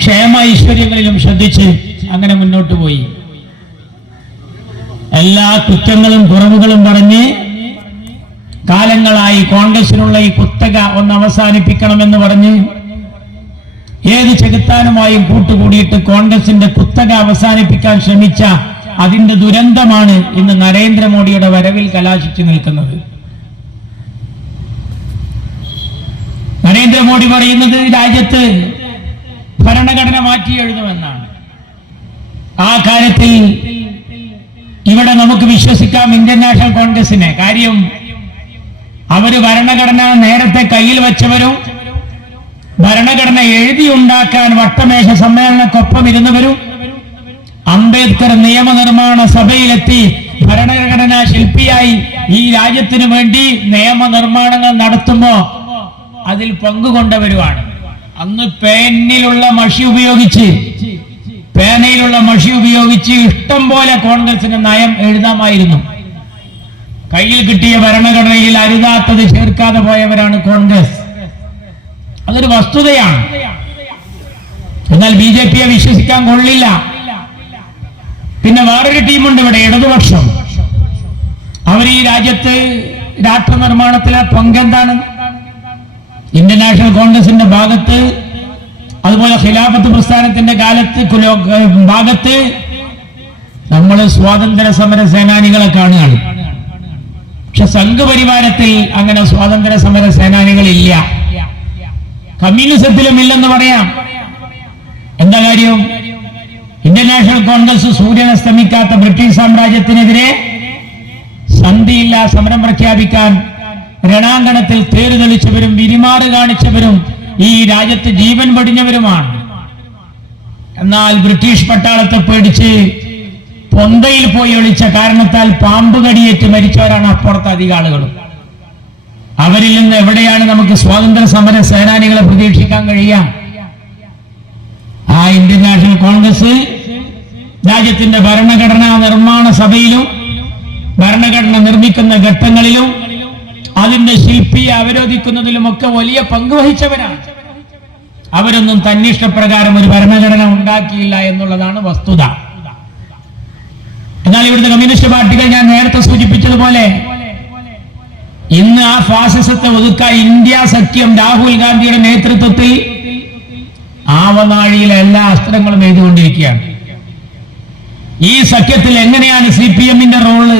ക്ഷേമ ഐശ്വര്യങ്ങളിലും ശ്രദ്ധിച്ച് അങ്ങനെ മുന്നോട്ട് പോയി. എല്ലാ കുറ്റങ്ങളും കുറവുകളും പറഞ്ഞ് കാലങ്ങളായി കോൺഗ്രസിനുള്ള ഈ കുത്തക ഒന്ന് അവസാനിപ്പിക്കണമെന്ന് പറഞ്ഞ് ഏത് ചെകുത്താനുമായും കൂട്ടുകൂടിയിട്ട് കോൺഗ്രസിന്റെ കുത്തക അവസാനിപ്പിക്കാൻ ശ്രമിച്ച അതിന്റെ ദുരന്തമാണ് ഇന്ന് നരേന്ദ്രമോദിയുടെ വരവിൽ കലാശിച്ചു നിൽക്കുന്നത്. നരേന്ദ്രമോദി പറയുന്നത് രാജ്യത്ത് ഭരണഘടന മാറ്റി എഴുതുമെന്നാണ്. ആ കാര്യത്തിൽ ഇവിടെ നമുക്ക് വിശ്വസിക്കാം ഇന്ത്യൻ നാഷണൽ കോൺഗ്രസിനെ. കാര്യം അവര് ഭരണഘടന നേരത്തെ കയ്യിൽ വെച്ചവരും ഭരണഘടന എഴുതിയുണ്ടാക്കാൻ വട്ടമേശ സമ്മേളനക്കൊപ്പം ഇരുന്നവരും അംബേദ്കർ നിയമനിർമ്മാണ സഭയിലെത്തി ഭരണഘടനാ ശില്പിയായി ഈ രാജ്യത്തിനു വേണ്ടി നിയമനിർമ്മാണങ്ങൾ നടത്തുമ്പോ അതിൽ പങ്കുകൊണ്ടവരുമാണ്. അന്ന് പേനയിലുള്ള മഷി ഉപയോഗിച്ച് ഇഷ്ടം പോലെ കോൺഗ്രസിന് നയം എഴുതാമായിരുന്നു. കയ്യിൽ കിട്ടിയ ഭരണഘടനയിൽ അരുതാത്തത് ചേർക്കാതെ പോയവരാണ് കോൺഗ്രസ്. അതൊരു വസ്തുതയാണ്. എന്നാൽ ബിജെപിയെ വിശ്വസിക്കാൻ കൊള്ളില്ല. പിന്നെ വേറൊരു ടീമുണ്ട് ഇവിടെ, ഇടതുപക്ഷം. അവർ ഈ രാജ്യത്ത് രാഷ്ട്ര നിർമ്മാണത്തിലെ പങ്കെന്താണ്? ഇന്ത്യൻ നാഷണൽ കോൺഗ്രസിന്റെ ഭാഗത്ത്, അതുപോലെ ഖിലാഫത്ത് പ്രസ്ഥാനത്തിന്റെ ഭാഗത്ത് നമ്മൾ സ്വാതന്ത്ര്യ സമര സേനാനികളെ കാണുകയാണ്. പക്ഷെ സംഘപരിവാരത്തിൽ അങ്ങനെ സ്വാതന്ത്ര്യ സമര സേനാനികളില്ല. കമ്മ്യൂണിസത്തിലും ഇല്ലെന്ന് പറയാം. എന്താ കാര്യം? ഇന്ത്യൻ നാഷണൽ കോൺഗ്രസ് സൂര്യൻ അസ്തമിക്കാത്ത ബ്രിട്ടീഷ് സാമ്രാജ്യത്തിനെതിരെ സന്ധിയില്ല സമരം പ്രഖ്യാപിക്കാൻ രണാങ്കണത്തിൽ തേര് തെളിച്ചവരും വിരിമാറ് കാണിച്ചവരും ഈ രാജ്യത്ത് ജീവൻ വെടിഞ്ഞവരുമാണ്. എന്നാൽ ബ്രിട്ടീഷ് പട്ടാളത്തെ പേടിച്ച് പൊന്തയിൽ പോയി ഒളിച്ച കാരണത്താൽ പാമ്പ് കടിയേറ്റ് മരിച്ചവരാണ് അപ്പുറത്ത് അധിക ആളുകളും. അവരിൽ നിന്ന് എവിടെയാണ് നമുക്ക് സ്വാതന്ത്ര്യ സമര സേനാനികളെ പ്രതീക്ഷിക്കാൻ കഴിയുക? ആ ഇന്ത്യൻ നാഷണൽ കോൺഗ്രസ് രാജ്യത്തിന്റെ ഭരണഘടനാ നിർമ്മാണ സഭയിലും ഭരണഘടന നിർമ്മിക്കുന്ന ഘട്ടങ്ങളിലും അതിന്റെ ശില്പിയെ അവരോധിക്കുന്നതിലുമൊക്കെ വലിയ പങ്കുവഹിച്ചവരാണ്. അവരൊന്നും തന്നിഷ്ടപ്രകാരം ഒരു ഭരണഘടന ഉണ്ടാക്കിയില്ല എന്നുള്ളതാണ് വസ്തുത. എന്നാൽ ഇവിടുത്തെ കമ്മ്യൂണിസ്റ്റ് പാർട്ടികൾ ഞാൻ നേരത്തെ സൂചിപ്പിച്ചതുപോലെ ഇന്ന് ആ ഫാസിസത്തെ ഒതുക്കാൻ ഇന്ത്യ സഖ്യം രാഹുൽ ഗാന്ധിയുടെ നേതൃത്വത്തിൽ ആവനാഴിയിലെ എല്ലാ അസ്ത്രങ്ങളും എഴുതുകൊണ്ടിരിക്കുകയാണ്. ഈ സഖ്യത്തിൽ എങ്ങനെയാണ് CPM-ന്റെ റോള്?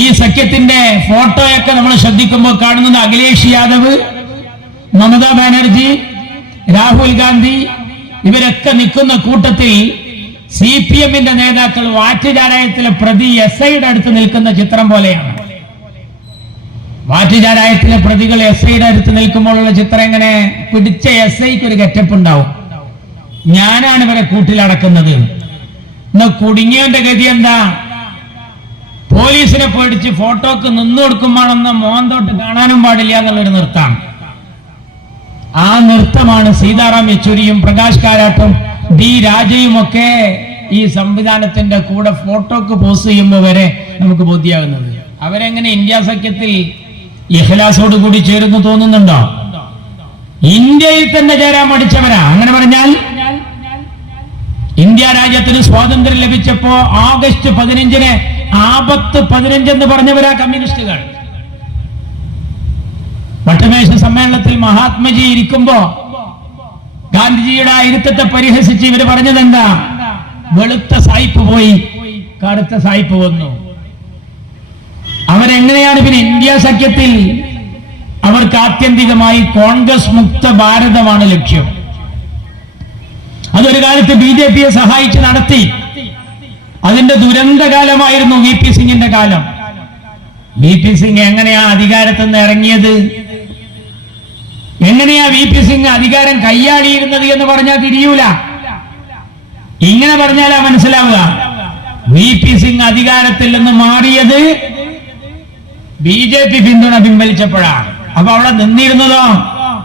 ഈ സഖ്യത്തിന്റെ ഫോട്ടോയൊക്കെ നമ്മൾ ശ്രദ്ധിക്കുമ്പോൾ കാണുന്നത് അഖിലേഷ് യാദവ്, മമതാ ബാനർജി, രാഹുൽ ഗാന്ധി ഇവരൊക്കെ നിൽക്കുന്ന കൂട്ടത്തിൽ CPM-ന്റെ നേതാക്കൾ വാറ്റുചാരായത്തിലെ പ്രതി SIയുടെ അടുത്ത് നിൽക്കുന്ന ചിത്രം പോലെയാണ്. വാറ്റുചാരായത്തിലെ പ്രതികൾ SIയുടെ അടുത്ത് നിൽക്കുമ്പോഴുള്ള ചിത്രം എങ്ങനെ? പിടിച്ച SIക്ക് ഒരു ഗെറ്റപ്പ് ഉണ്ടാവും. ഞാനാണ് ഇവരെ കൂട്ടിലടക്കുന്നത്. എന്നാ കുടുങ്ങിയവന്റെ ഗതി എന്താ? പോലീസിനെ പേടിച്ച് ഫോട്ടോക്ക് നിന്നു കൊടുക്കുമ്പോഴൊന്നും മോന്തോട്ട് കാണാനും പാടില്ല എന്നുള്ളൊരു നൃത്തമാണ്. ആ നൃത്തമാണ് സീതാറാം യെച്ചൂരിയും പ്രകാശ് കാരാട്ടും D രാജയും ഒക്കെ ഈ സംവിധാനത്തിന്റെ കൂടെ ഫോട്ടോക്ക് പോസ്റ്റ് ചെയ്യുമ്പോൾ വരെ നമുക്ക് ബോധ്യമാകുന്നത്. അവരെങ്ങനെ ഇന്ത്യ സഖ്യത്തിൽ ഇഖ്ലാസോട് കൂടി ചേരുന്നു തോന്നുന്നുണ്ടോ? ഇന്ത്യയിൽ തന്നെ ചേരാൻ മടിച്ചവരാ. അങ്ങനെ പറഞ്ഞാൽ ഇന്ത്യ രാജ്യത്തിന് സ്വാതന്ത്ര്യം ലഭിച്ചപ്പോ ആഗസ്റ്റ് 15-ന് ആപത്ത് 15 എന്ന് പറഞ്ഞവരാ കമ്മ്യൂണിസ്റ്റുകൾ. വട്ടമേശ സമ്മേളനത്തിൽ മഹാത്മജി ഇരിക്കുമ്പോ ഗാന്ധിജിയുടെ ആ ഇരുത്തത്തെ പരിഹസിച്ച് ഇവര് പറഞ്ഞത് എന്താ? വെളുത്ത സായിപ്പ് പോയി, കറുത്ത സായിപ്പ് വന്നു. അവരെങ്ങനെയാണ് പിന്നെ ഇന്ത്യ സഖ്യത്തിൽ? അവർക്ക് ആത്യന്തികമായി കോൺഗ്രസ് മുക്ത ഭാരതമാണ് ലക്ഷ്യം. അതൊരു കാലത്ത് BJPയെ സഹായിച്ച് നടത്തി. അതിന്റെ ദുരന്തകാലമായിരുന്നു VP സിംഗിന്റെ കാലം. VP സിംഗ് എങ്ങനെയാ അധികാരത്തിൽ നിന്ന് ഇറങ്ങിയത്? എങ്ങനെയാ VP സിംഗ് അധികാരം കൈയാടിയിരുന്നത് എന്ന് പറഞ്ഞാൽ തിരിയൂല. ഇങ്ങനെ പറഞ്ഞാലാ മനസ്സിലാവുക. VP സിംഗ് അധികാരത്തിൽ നിന്ന് മാറിയത് BJP പിന്തുണ പിൻവലിച്ചപ്പോഴാണ്. അപ്പൊ അവിടെ നിന്നിരുന്നതോ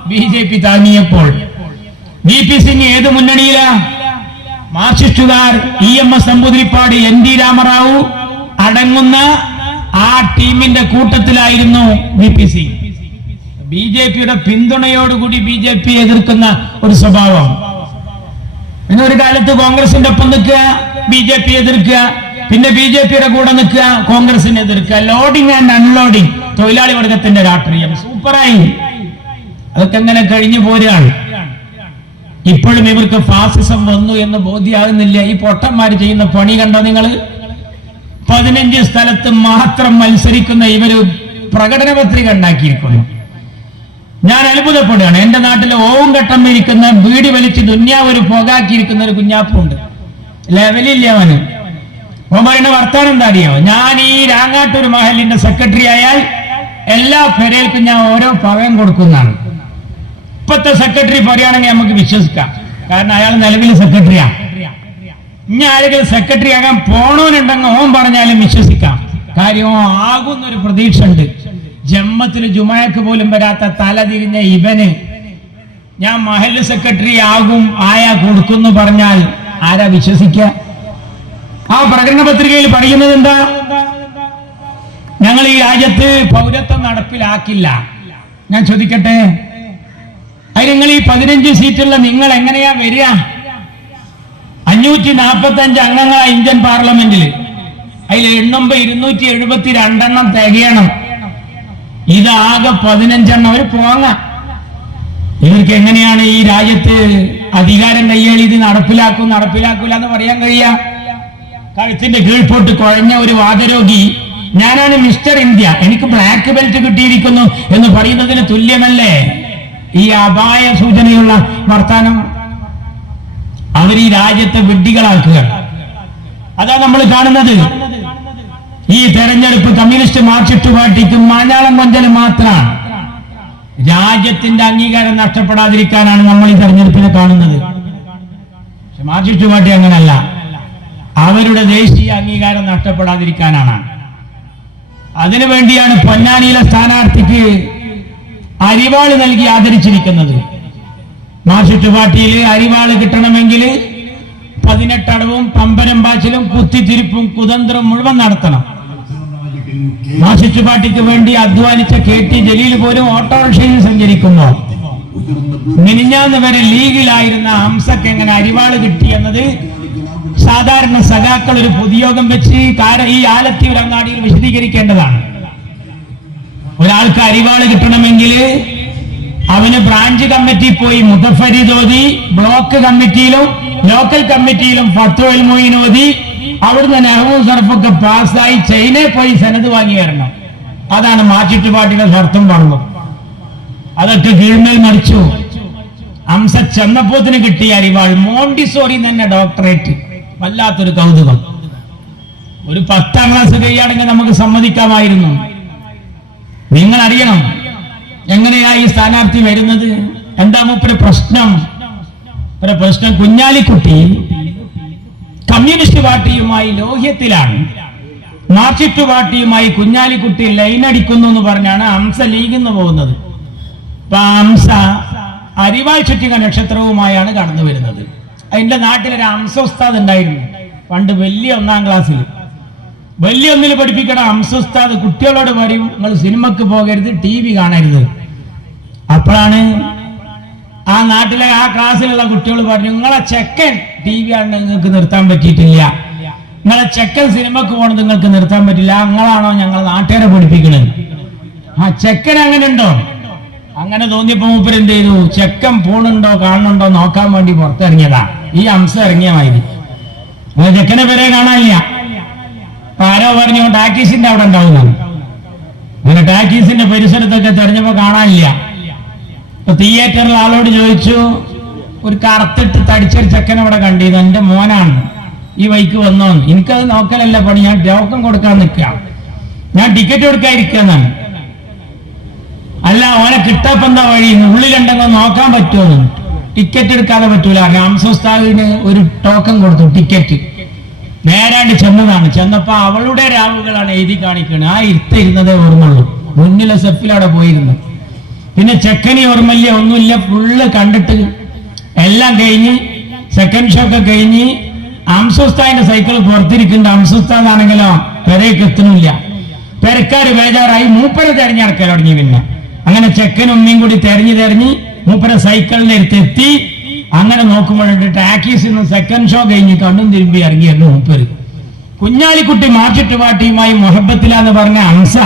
BJP താങ്ങിയപ്പോൾ. VP സിംഗ് ഏത് മുന്നണിയിലാ? മാർക്സിസ്റ്റുകാർ, EMS നമ്പൂതിരിപ്പാട്, NT രാമറാവു അടങ്ങുന്ന ആ ടീമിന്റെ കൂട്ടത്തിലായിരുന്നു VP സിംഗ്. BJPയുടെ പിന്തുണയോടുകൂടി BJP എതിർക്കുന്ന ഒരു സ്വഭാവം. പിന്നെ ഒരു കാലത്ത് കോൺഗ്രസിന്റെ ഒപ്പം നിൽക്കുക, BJP എതിർക്കുക, പിന്നെ BJPയുടെ കൂടെ നിൽക്കുക, കോൺഗ്രസിനെ എതിർക്കുക. ലോഡിംഗ് ആൻഡ് അൺലോഡിംഗ്, തൊഴിലാളി വർഗത്തിന്റെ രാഷ്ട്രീയം സൂപ്പറായി. അതൊക്കെ എങ്ങനെ കഴിഞ്ഞു പോരുകയാണ്. ഇപ്പോഴും ഇവർക്ക് ഫാസിസം വന്നു എന്ന് ബോധ്യമാകുന്നില്ല. ഈ പൊട്ടന്മാര് ചെയ്യുന്ന പണി കണ്ടോ നിങ്ങൾ? 15 സ്ഥലത്ത് മാത്രം മത്സരിക്കുന്ന ഇവര് പ്രകടന പത്രിക ഉണ്ടാക്കിയിരിക്കുന്നു. ഞാൻ അത്ഭുതപ്പെടുകയാണ്. എന്റെ നാട്ടിലെ ഓവും ഘട്ടം ഇരിക്കുന്ന ബീഡി വലിച്ച് ദുന്യാവൊരു പുകാക്കിയിരിക്കുന്ന ഒരു കുഞ്ഞാപ്പുണ്ട്. ലെവലില്ല അവന്. ഓൻ പറയുന്ന വർത്താനം എന്താ അറിയോ? ഞാൻ ഈ രാങ്ങാട്ടൂർ മഹലിന്റെ സെക്രട്ടറി ആയാൽ എല്ലാ പെരേൽക്കും ഞാൻ ഓരോ പവയം കൊടുക്കുന്നതാണ്. ഇപ്പത്തെ സെക്രട്ടറി പറയുകയാണെങ്കിൽ നമുക്ക് വിശ്വസിക്കാം. കാരണം അയാൾ നിലവിൽ സെക്രട്ടറിയാ. ഇനി ആരെങ്കിലും സെക്രട്ടറി ആകാൻ പോണോന്നുണ്ടെങ്കിൽ ഓൻ പറഞ്ഞാലും വിശ്വസിക്കാം. കാര്യം ആകുന്നൊരു പ്രതീക്ഷ ഉണ്ട്. ജമ്മത്തിൽ ജുമായക്ക് പോലും വരാത്ത തല തിരിഞ്ഞ ഇവന് ഞാൻ മഹൽ സെക്രട്ടറി ആയാ കൊടുക്കുന്നു പറഞ്ഞാൽ ആരാ വിശ്വസിക്കുക? ആ പ്രകടന പത്രികയിൽ പറയുന്നത് എന്താ? ഞങ്ങൾ ഈ രാജ്യത്ത് പൗരത്വം നടപ്പിലാക്കില്ല. ഞാൻ ചോദിക്കട്ടെ, അതിന് നിങ്ങൾ ഈ 15 സീറ്റുള്ള നിങ്ങൾ എങ്ങനെയാ വരിക? 545 അംഗങ്ങളാണ് ഇന്ത്യൻ പാർലമെന്റിൽ. അതിൽ എണ്ണുമ്പോ 272 തികയണം. ഇതാകെ 15 അവർ പോങ്ങ. ഇവർക്ക് എങ്ങനെയാണ് ഈ രാജ്യത്ത് അധികാരം കയ്യേറി ഇത് നടപ്പിലാക്കൂല എന്ന് പറയാൻ കഴിയാ? കഴുത്തിന്റെ കീഴ്പോട്ട് കുഴഞ്ഞ ഒരു വാതരോഗി ഞാനാണ് മിസ്റ്റർ ഇന്ത്യ, എനിക്ക് ബ്ലാക്ക് ബെൽറ്റ് കിട്ടിയിരിക്കുന്നു എന്ന് പറയുന്നതിന് തുല്യമല്ലേ ഈ അപായ സൂചനയുള്ള വർത്താനം? അവർ ഈ രാജ്യത്തെ വിഡ്ഢികളാക്കുക. അതാ നമ്മൾ കാണുന്നത്. ഈ തെരഞ്ഞെടുപ്പ് കമ്മ്യൂണിസ്റ്റ് മാർക്സിസ്റ്റ് പാർട്ടിക്കും മാഞ്ഞാളം കൊഞ്ചൽ മാത്രമാണ്. രാജ്യത്തിന്റെ അംഗീകാരം നഷ്ടപ്പെടാതിരിക്കാനാണ് നമ്മൾ ഈ തെരഞ്ഞെടുപ്പിനെ കാണുന്നത്. പക്ഷെ മാർക്സിസ്റ്റ് പാർട്ടി അങ്ങനല്ല. അവരുടെ ദേശീയ അംഗീകാരം നഷ്ടപ്പെടാതിരിക്കാനാണ്. അതിനുവേണ്ടിയാണ് പൊന്നാനിയിലെ സ്ഥാനാർത്ഥിക്ക് അരിവാള് നൽകി ആദരിച്ചിരിക്കുന്നത്. മാർക്സിസ്റ്റ് പാർട്ടിയിൽ അരിവാള് കിട്ടണമെങ്കിൽ 18 അടവും പമ്പരം പാച്ചിലും കുത്തിത്തിരിപ്പും കുതന്ത്രവും മുഴുവൻ നടത്തണം. മാർക്സിസ്റ്റ് പാർട്ടിക്ക് വേണ്ടി അധ്വാനിച്ച KT ജലീൽ പോലും ഓട്ടോറിക്ഷയിൽ സഞ്ചരിക്കുമ്പോൾ മിനിഞ്ഞാന്ന് വരെ ലീഗിലായിരുന്ന ഹംസക്ക് എങ്ങനെ അരിവാള് കിട്ടി എന്നത് സാധാരണ സഖാക്കൾ ഒരു പൊതുയോഗം വെച്ച് ഈ ആലത്തിയൂർ അങ്ങാടിയിൽ വിശദീകരിക്കേണ്ടതാണ്. ഒരാൾക്ക് അരിവാള് കിട്ടണമെങ്കിൽ അവന് ബ്രാഞ്ച് കമ്മിറ്റി പോയി മുദഫരിദ് ഓതി, ബ്ലോക്ക് കമ്മിറ്റിയിലും ലോക്കൽ കമ്മിറ്റിയിലും ഫത്വൽ മൊയ്ൻ ഓതി, അവിടുന്ന് നെഹ്റു സർഫൊക്കെ പാസ്സായി ചൈനയിൽ പോയി സനത് വാങ്ങി വരണം. അതാണ് മാർക്സിസ്റ്റ് പാർട്ടിയുടെ സ്വാർത്ഥം പറഞ്ഞത്. അതൊക്കെ കീഴ്മേൽ മറിച്ചു. ഹംസ ചെന്നപ്പോത്തിന് കിട്ടിയ അരിവാൾ മോണ്ടിസോറി തന്നെ ഡോക്ടറേറ്റ്. വല്ലാത്തൊരു കൗതുകം. ഒരു 10ാം ക്ലാസ് കഴിയുകയാണെങ്കിൽ നമുക്ക് സമ്മതിക്കാമായിരുന്നു. നിങ്ങൾ അറിയണം എങ്ങനെയാ ഈ സ്ഥാനാർത്ഥി വരുന്നത്. എന്താ മൂപ്പര് പ്രശ്നം? കുഞ്ഞാലിക്കുട്ടി കമ്മ്യൂണിസ്റ്റ് പാർട്ടിയുമായി ലോഹ്യത്തിലാണ്. മാർക്സിസ്റ്റ് പാർട്ടിയുമായി കുഞ്ഞാലിക്കുട്ടി ലൈനടിക്കുന്നു എന്ന് പറഞ്ഞാണ് ഹംസ ലീഗിൽ നിന്ന് പോകുന്നത്. അപ്പൊ ഹംസ അരിവാൾ ചുറ്റിക നക്ഷത്രവുമായാണ് കടന്നു വരുന്നത്. അതിന്റെ നാട്ടിലൊരു ഹംസ ഉസ്താദ് ഉണ്ടായിരുന്നു പണ്ട്, വലിയ 1ാം ക്ലാസ്സിൽ. വലിയ 1ൽ പഠിപ്പിക്കണ ഹംസ ഉസ്താദ് കുട്ടികളോട് പറയും, നിങ്ങൾ സിനിമക്ക് പോകരുത്, TV കാണരുത്. അപ്പോഴാണ് ആ നാട്ടിലെ ആ ക്ലാസ്സിലുള്ള കുട്ടികൾ പറഞ്ഞു, നിങ്ങളെ ചെക്കൻ TV ആണ് നിങ്ങൾക്ക് നിർത്താൻ പറ്റിയിട്ടില്ല, നിങ്ങളെ ചെക്കൻ സിനിമക്ക് പോകണത് നിങ്ങൾക്ക് നിർത്താൻ പറ്റില്ല, നിങ്ങളാണോ ഞങ്ങളെ നാട്ടുകാരെ പഠിപ്പിക്കണത്? ആ ചെക്കൻ അങ്ങനെ ഉണ്ടോ? അങ്ങനെ തോന്നിയപ്പോ മൂപ്പര് എന്ത് ചെയ്തു? ചെക്കൻ പോണുണ്ടോ കാണുന്നുണ്ടോ നോക്കാൻ വേണ്ടി പുറത്തിറങ്ങിയതാ. ഈ ഹംസ ഇറങ്ങിയ മാതിരി. ചെക്കനെ പേരെ കാണാനില്ല. ആരോ പറഞ്ഞു ടാക്കീസിന്റെ അവിടെ ഉണ്ടാവുന്നു. അങ്ങനെ ടാക്കീസിന്റെ പരിസരത്തൊക്കെ തെരഞ്ഞപ്പോ കാണാനില്ല. ഇപ്പൊ തിയേറ്ററിൽ ആളോട് ചോദിച്ചു, ഒരു കറുത്തിട്ട് തടിച്ചൊരു ചെക്കൻ അവിടെ കണ്ടിരുന്നു, എന്റെ മോനാണ്, ഈ വൈക്ക് വന്നോന്ന്. എനിക്കത് നോക്കലല്ല പണി, ഞാൻ ടോക്കൺ കൊടുക്കാൻ നിൽക്കാം, ഞാൻ ടിക്കറ്റ് കൊടുക്കാതിരിക്കാന്നാണ്. അല്ല, ഓനെ കിട്ടാപ്പ എന്താ വഴി, ഉള്ളിലുണ്ടെങ്കിൽ നോക്കാൻ പറ്റുമോ? ടിക്കറ്റ് എടുക്കാതെ പറ്റൂല. ഹംസോസ്താദിന് ഒരു ടോക്കൺ കൊടുത്തു, ടിക്കറ്റ്. നേരാണ്ട് ചെന്നതാണ്. ചെന്നപ്പോ അവളുടെ രാവുകളാണ് എഴുതി കാണിക്കുന്നത്. ആ ഇരുന്നതേ ഓർമ്മയുള്ളൂ. മുന്നിലെ സെഫിലവിടെ പോയിരുന്നു. പിന്നെ ചെക്കനി ഓർമ്മയില്ല, ഒന്നുമില്ല. ഫുള്ള് കണ്ടിട്ട് എല്ലാം കഴിഞ്ഞ് സെക്കൻഡ് ഷോ ഒക്കെ കഴിഞ്ഞ് ഹംസോസ്താദിന്റെ സൈക്കിൾ പുറത്തിരിക്കുന്നുണ്ട്. ഹംസോസ്താദാണെങ്കിലോ പെരയ്ക്ക് എത്തുന്നില്ല. പെരക്കാര് ബേജാറായി, മൂപ്പര് തെരഞ്ഞെടുക്കാൻ തുടങ്ങി. പിന്നെ അങ്ങനെ ചെക്കനും ഉമ്മയും കൂടി തെരഞ്ഞ് മൂപ്പര സൈക്കിളിന്റെ അടുത്ത് എത്തി. അങ്ങനെ നോക്കുമ്പോഴുണ്ട് ടാക്കീസിൽ നിന്ന് സെക്കൻഡ് ഷോ കഴിഞ്ഞ് കണ്ണും തിരുമ്പി ഇറങ്ങിയിരുന്നു മൂപ്പര്. കുഞ്ഞാലിക്കുട്ടി മാർച്ചിട്ട് പാർട്ടിയുമായി മൊഹബത്തിലാന്ന് പറഞ്ഞ ഹംസ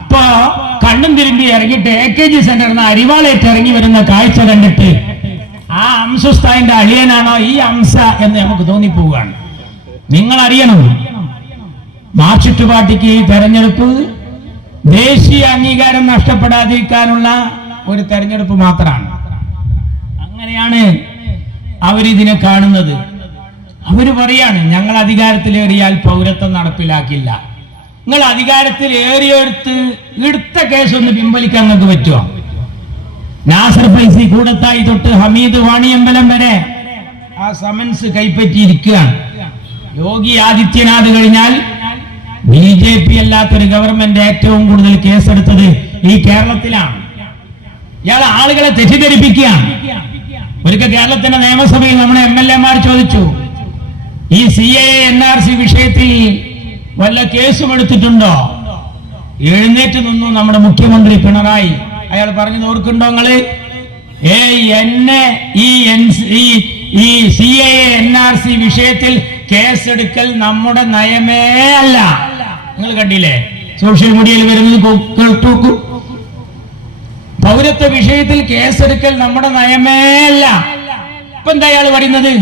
ഇപ്പൊ കണ്ണും തിരുമ്പി ഇറങ്ങിയിട്ട് AKG സെന്ററിൽ അരിവാളേറ്റ് ഇറങ്ങി വരുന്ന കാഴ്ച കണ്ടിട്ട് ആ ഹംസുസ്താദിന്റെ അളിയനാണോ ഈ ഹംസ എന്ന് നമുക്ക് തോന്നിപ്പോവുകയാണ്. നിങ്ങൾ അറിയണം, മാർച്ചിട്ട് പാർട്ടിക്ക് ഈ തെരഞ്ഞെടുപ്പ് ദേശീയ അംഗീകാരം നഷ്ടപ്പെടാതിരിക്കാനുള്ള ഒരു തെരഞ്ഞെടുപ്പ് മാത്രമാണ്. അങ്ങനെയാണ് അവരിതിനെ കാണുന്നത്. അവര് പറയാണ്, ഞങ്ങൾ അധികാരത്തിലേറിയാൽ പൗരത്വം നടപ്പിലാക്കില്ല. നിങ്ങൾ അധികാരത്തിൽ എടുത്ത കേസ് ഒന്ന് പിൻവലിക്കാൻ നിങ്ങൾക്ക് പറ്റുമോ? നാസർ ഫൈസി കൂടത്തായി തൊട്ട് ഹമീദ് വാണിയമ്പലം വരെ ആ സമൻസ് കൈപ്പറ്റിയിരിക്കുകയാണ്. യോഗി ആദിത്യനാഥ് കഴിഞ്ഞാൽ BJP അല്ലാത്തൊരു ഗവൺമെന്റ് ഏറ്റവും കൂടുതൽ കേസെടുത്തത് ഈ കേരളത്തിലാണ്. ഇയാൾ ആളുകളെ തെറ്റിദ്ധരിപ്പിക്കുകയാണ്. ഒരിക്കൽ കേരളത്തിന്റെ നിയമസഭയിൽ നമ്മുടെ MLA ചോദിച്ചു, ഈ CAA NRC വിഷയത്തിൽ വല്ല കേസും എടുത്തിട്ടുണ്ടോ? എഴുന്നേറ്റ് നിന്നു നമ്മുടെ മുഖ്യമന്ത്രി പിണറായി. അയാൾ പറഞ്ഞത് ഓർക്കുണ്ടോ നിങ്ങള്? എന്നെ ഈ CAA NRC വിഷയത്തിൽ കേസെടുക്കൽ നമ്മുടെ നയമേ അല്ല. നിങ്ങൾ കണ്ടില്ലേ സോഷ്യൽ മീഡിയയിൽ വരുന്നത്? കേട്ടു. പൗരത്വ വിഷയത്തിൽ കേസെടുക്കൽ നമ്മുടെ നയമേ അല്ല. ഇപ്പൊ എന്താ അയാൾ പറയുന്നത്?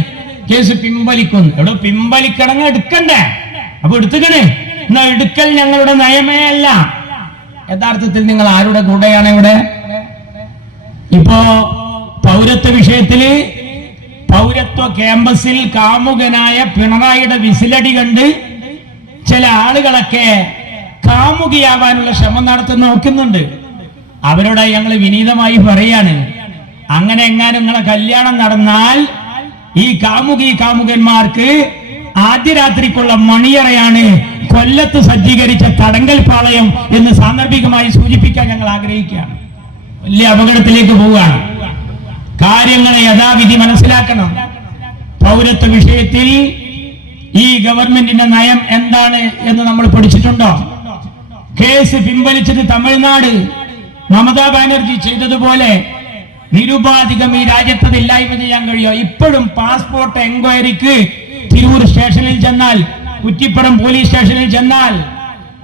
കേസ് പിൻവലിക്കുന്നു. എവിടെ പിൻവലിക്കണങ്ങ് എടുക്കണ്ടേ? അപ്പൊ എടുത്തുകണേ, എന്നാ എടുക്കൽ ഞങ്ങളുടെ നയമേ അല്ല. യഥാർത്ഥത്തിൽ നിങ്ങൾ ആരുടെ കൂടെയാണ് ഇവിടെ? ഇപ്പോ പൗരത്വ വിഷയത്തില് പൗരത്വ ക്യാമ്പസിൽ കാമുകനായ പിണറായിയുടെ വിസിലടി കണ്ട് ചില ആളുകളൊക്കെ കാമുകിയാവാനുള്ള ശ്രമം നടത്തി നോക്കുന്നുണ്ട്. അവരോട് ഞങ്ങൾ വിനീതമായി പറയാണ്, അങ്ങനെ എങ്ങാനും നിങ്ങളെ കല്യാണം നടന്നാൽ ഈ കാമുകന്മാർക്ക് ആദ്യ രാത്രിക്കുള്ള മണിയറയാണ് കൊല്ലത്ത് സജ്ജീകരിച്ച തടങ്കൽ പാളയം എന്ന് സാന്ദർഭികമായി സൂചിപ്പിക്കാൻ ഞങ്ങൾ ആഗ്രഹിക്കുകയാണ്. വലിയ അപകടത്തിലേക്ക് പോവുകയാണ്. കാര്യങ്ങളെ യഥാവിധി മനസ്സിലാക്കണം. പൗരത്വ വിഷയത്തിൽ ഈ ഗവൺമെന്റിന്റെ നയം എന്താണ് എന്ന് നമ്മൾ പഠിച്ചിട്ടുണ്ടോ? കേസ് പിൻവലിച്ചത് തമിഴ്നാട് മമതാ ബാനർജി ചെയ്തതുപോലെ നിരുപാധികം ഈ രാജ്യത്ത് ഇല്ലായ്മ ചെയ്യാൻ കഴിയോ? ഇപ്പോഴും പാസ്പോർട്ട് എൻക്വയറിക്ക് തിരൂർ സ്റ്റേഷനിൽ ചെന്നാൽ, കുറ്റിപ്പുറം പോലീസ് സ്റ്റേഷനിൽ ചെന്നാൽ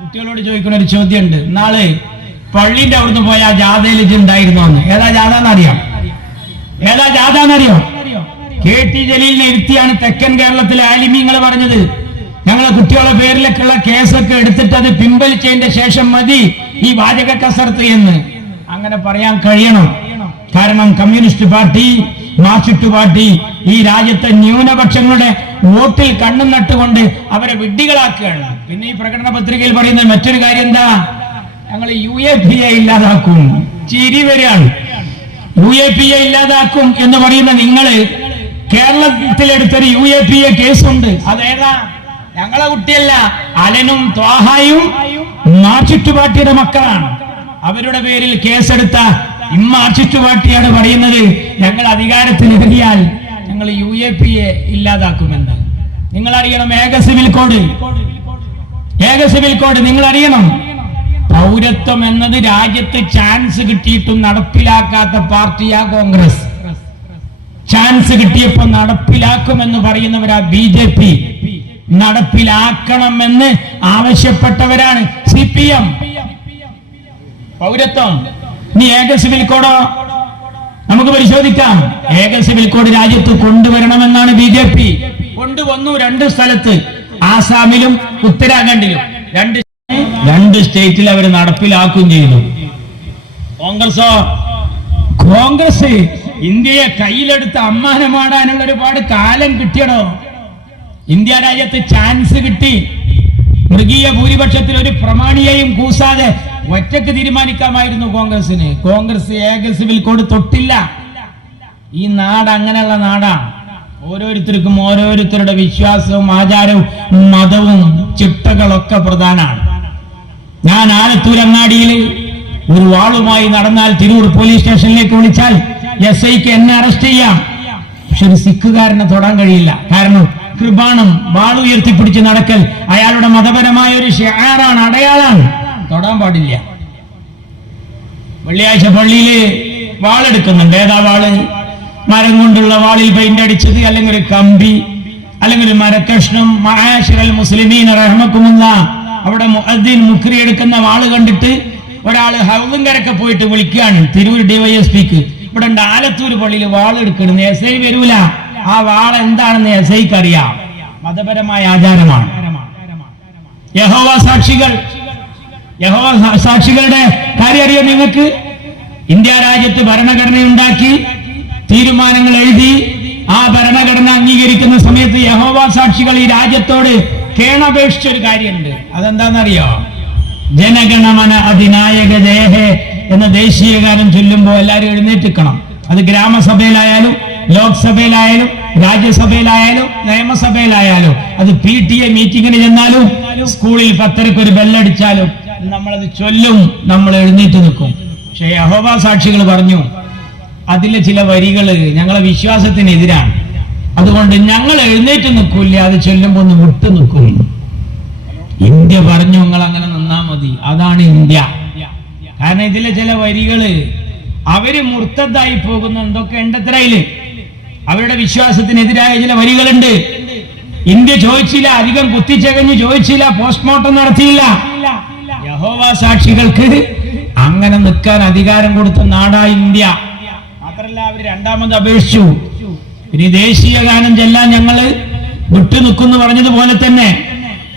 കുട്ടികളോട് ചോദിക്കുന്ന ഒരു ചോദ്യമുണ്ട്. നാളെ പള്ളിന്റെ അവിടുന്ന് പോയ ജാഥയിൽ ഉണ്ടായിരുന്നോ എന്ന്. ഏതാ ജാഥ എന്നറിയാം? KT ജലീലിനെ ഇരുത്തിയാണ് തെക്കൻ കേരളത്തിലെ ആലിമീങ്ങൾ പറഞ്ഞത്, ഞങ്ങളെ കുട്ടികളുടെ പേരിലേക്കുള്ള കേസൊക്കെ എടുത്തിട്ട് അത് പിൻവലിച്ചതിന്റെ ശേഷം മതി ഈ വാചക കസർത്ത് എന്ന്. അങ്ങനെ പറയാൻ കഴിയണം. കാരണം കമ്മ്യൂണിസ്റ്റ് പാർട്ടി, മാർക്സിസ്റ്റ് പാർട്ടി ഈ രാജ്യത്തെ ന്യൂനപക്ഷങ്ങളുടെ വോട്ടിൽ കണ്ണും നട്ടുകൊണ്ട് അവരെ വിഡ്ഢികളാക്കുകയാണ്. പിന്നെ ഈ പ്രകടന പത്രികയിൽ പറയുന്ന മറ്റൊരു കാര്യം എന്താ? ഞങ്ങൾ UAPA ഇല്ലാതാക്കും. ചിരി വരികയാണ്. UAPA ഇല്ലാതാക്കും എന്ന് പറയുന്ന നിങ്ങള് കേരളത്തിലെടുത്തൊരു UAPA കേസുണ്ട്. അതേതാ? ഞങ്ങളെ കുട്ടിയല്ല, അലനും ത്വാഹായും മാർക്സിസ്റ്റ് പാർട്ടിയുടെ മക്കളാണ്. അവരുടെ പേരിൽ കേസെടുത്ത മാർക്സിസ്റ്റ് പാർട്ടിയാണ് പറയുന്നത് ഞങ്ങൾ അധികാരത്തിലെത്തിയാൽ ഞങ്ങൾ UAPA ഇല്ലാതാക്കുമെന്ന്. നിങ്ങൾ അറിയണം, ഏക സിവിൽ കോഡ് നിങ്ങൾ അറിയണം. പൗരത്വം എന്നത് രാജ്യത്ത് ചാൻസ് കിട്ടിയിട്ടും നടപ്പിലാക്കാത്ത പാർട്ടിയാ കോൺഗ്രസ്. ചാൻസ് കിട്ടിയപ്പോ നടപ്പിലാക്കുമെന്ന് പറയുന്നവരാ BJP. നടപ്പിലാക്കണമെന്ന് ആവശ്യപ്പെട്ടവരാണ് CPM. പൗരത്വം ഇനി ഏക സിവിൽ കോഡോ നമുക്ക് പരിശോധിക്കാം. ഏക സിവിൽ കോഡ് രാജ്യത്ത് കൊണ്ടുവരണമെന്നാണ് BJP. കൊണ്ടുവന്നു 2 സ്ഥലത്ത്, ആസാമിലും ഉത്തരാഖണ്ഡിലും. രണ്ട് സ്റ്റേറ്റിൽ അവർ നടപ്പിലാക്കുകയും ചെയ്തു. കോൺഗ്രസ് ഇന്ത്യയെ കയ്യിലെടുത്ത് അമ്മാനമാടാനുള്ള ഒരുപാട് കാലം കിട്ടിയടോ. ഇന്ത്യ രാജ്യത്ത് ചാൻസ് കിട്ടി. മൃഗീയ ഭൂരിപക്ഷത്തിൽ ഒരു പ്രമാണിയെയും കൂസാതെ ഒറ്റക്ക് തീരുമാനിക്കാമായിരുന്നു കോൺഗ്രസിന്. കോൺഗ്രസ് ഏക സിവിൽ കോഡ് തൊട്ടില്ല. ഈ നാട് അങ്ങനെയുള്ള നാടാണ്. ഓരോരുത്തർക്കും ഓരോരുത്തരുടെ വിശ്വാസവും ആചാരവും മതവും ചിട്ടകളൊക്കെ പ്രധാനമാണ്. ഞാൻ ആലത്തൂരങ്ങാടിയിൽ ഒരു വാളുമായി നടന്നാൽ തിരൂർ പോലീസ് സ്റ്റേഷനിലേക്ക് വിളിച്ചാൽ SIക്ക് എന്നെ അറസ്റ്റ് ചെയ്യാം. പക്ഷെ ഒരു സിഖുകാരനെ തൊടാൻ കഴിയില്ല. കാരണം കൃപാണം, വാൾ ഉയർത്തിപ്പിടിച്ച് നടക്കൽ അയാളുടെ മതപരമായ ഒരു ഷിആറാണ്, അടയാളാണ്. തൊടാൻ പാടില്ല. വെള്ളിയാഴ്ച പള്ളിയിൽ വാളെടുക്കുന്നുണ്ട്. ഏതാ വാള്? മരം കൊണ്ടുള്ള വാളിൽ പെയിന്റ് അടിച്ചത്, അല്ലെങ്കിൽ ഒരു കമ്പി, അല്ലെങ്കിൽ ഒരു മരക്കഷ്ണം. മആശിറൽ മുസ്ലിമീൻ റഹ്മക്കുമുല്ലാഹ്, അവിടെ മുഅദ്ദിൻ മുക്രി എടുക്കുന്ന വാള് കണ്ടിട്ട് ഒരാള് ഹൗലുങ്കരൊക്കെ പോയിട്ട് വിളിക്കുകയാണ് തിരൂർ ഡിവൈഎസ്പിക്ക്. ഇവിടെ ആലത്തൂർ പള്ളിയിൽ വാളെടുക്കണം. എസ് ഐ വരൂല. ആ വാൾ എന്താണെന്ന് എസ് ഐക്ക് അറിയാം. മതപരമായ ആചാരമാണ്. യഹോവ സാക്ഷികളുടെ കാര്യം അറിയോ നിങ്ങൾക്ക്? ഇന്ത്യ രാജ്യത്ത് ഭരണഘടന ഉണ്ടാക്കി തീരുമാനങ്ങൾ എഴുതി ആ ഭരണഘടന അംഗീകരിക്കുന്ന സമയത്ത് യഹോവ സാക്ഷികൾ ഈ രാജ്യത്തോട് കേണപേക്ഷിച്ച ഒരു കാര്യമുണ്ട്. അതെന്താണെന്നറിയോ? ജനഗണമന അധിനായക ജയഹേ എന്ന ദേശീയ ഗാനം ചൊല്ലുമ്പോൾ എല്ലാവരും എഴുന്നേറ്റിക്കണം. അത് ഗ്രാമസഭയിലായാലും ലോക്സഭയിലായാലും രാജ്യസഭയിലായാലും നിയമസഭയിലായാലും, അത് PTA മീറ്റിങ്ങിന് ചെന്നാലും സ്കൂളിൽ 10:00 ഒരു ബെല്ലടിച്ചാലും നമ്മളത് ചൊല്ലും, നമ്മൾ എഴുന്നേറ്റ് നിൽക്കും. പക്ഷേ യഹോവ സാക്ഷികൾ പറഞ്ഞു അതിലെ ചില വരികള് ഞങ്ങളെ വിശ്വാസത്തിനെതിരാണ്, അതുകൊണ്ട് ഞങ്ങൾ എഴുന്നേറ്റ് നിൽക്കൂല, അത് ചൊല്ലുമ്പോ ഒന്ന് വിട്ടു നിൽക്കും. ഇന്ത്യ പറഞ്ഞു നിങ്ങൾ അങ്ങനെ നിന്നാ മതി. അതാണ് ഇന്ത്യ. കാരണം ഇതിലെ ചില വരികള് അവര് മുർത്തദ്ദായി പോകുന്ന എന്തൊക്കെ ഉണ്ടത്രയില്, അവരുടെ വിശ്വാസത്തിനെതിരായ ചില വരികളുണ്ട്. ഇന്ത്യ ചോദിച്ചില്ല, അധികം കുത്തിച്ചകഞ്ഞ് ചോദിച്ചില്ല, പോസ്റ്റ്മോർട്ടം നടത്തിയില്ല. യഹോവ സാക്ഷികൾക്ക് അങ്ങനെ നിൽക്കാൻ അധികാരം കൊടുത്ത നാടാ ഇന്ത്യ. മാത്രല്ല അവര് രണ്ടാമത് അപേക്ഷിച്ചു, ഇനി ദേശീയ ഗാനം ചെല്ലാൻ ഞങ്ങള് വിട്ടുനിൽക്കുന്നു പറഞ്ഞതുപോലെ തന്നെ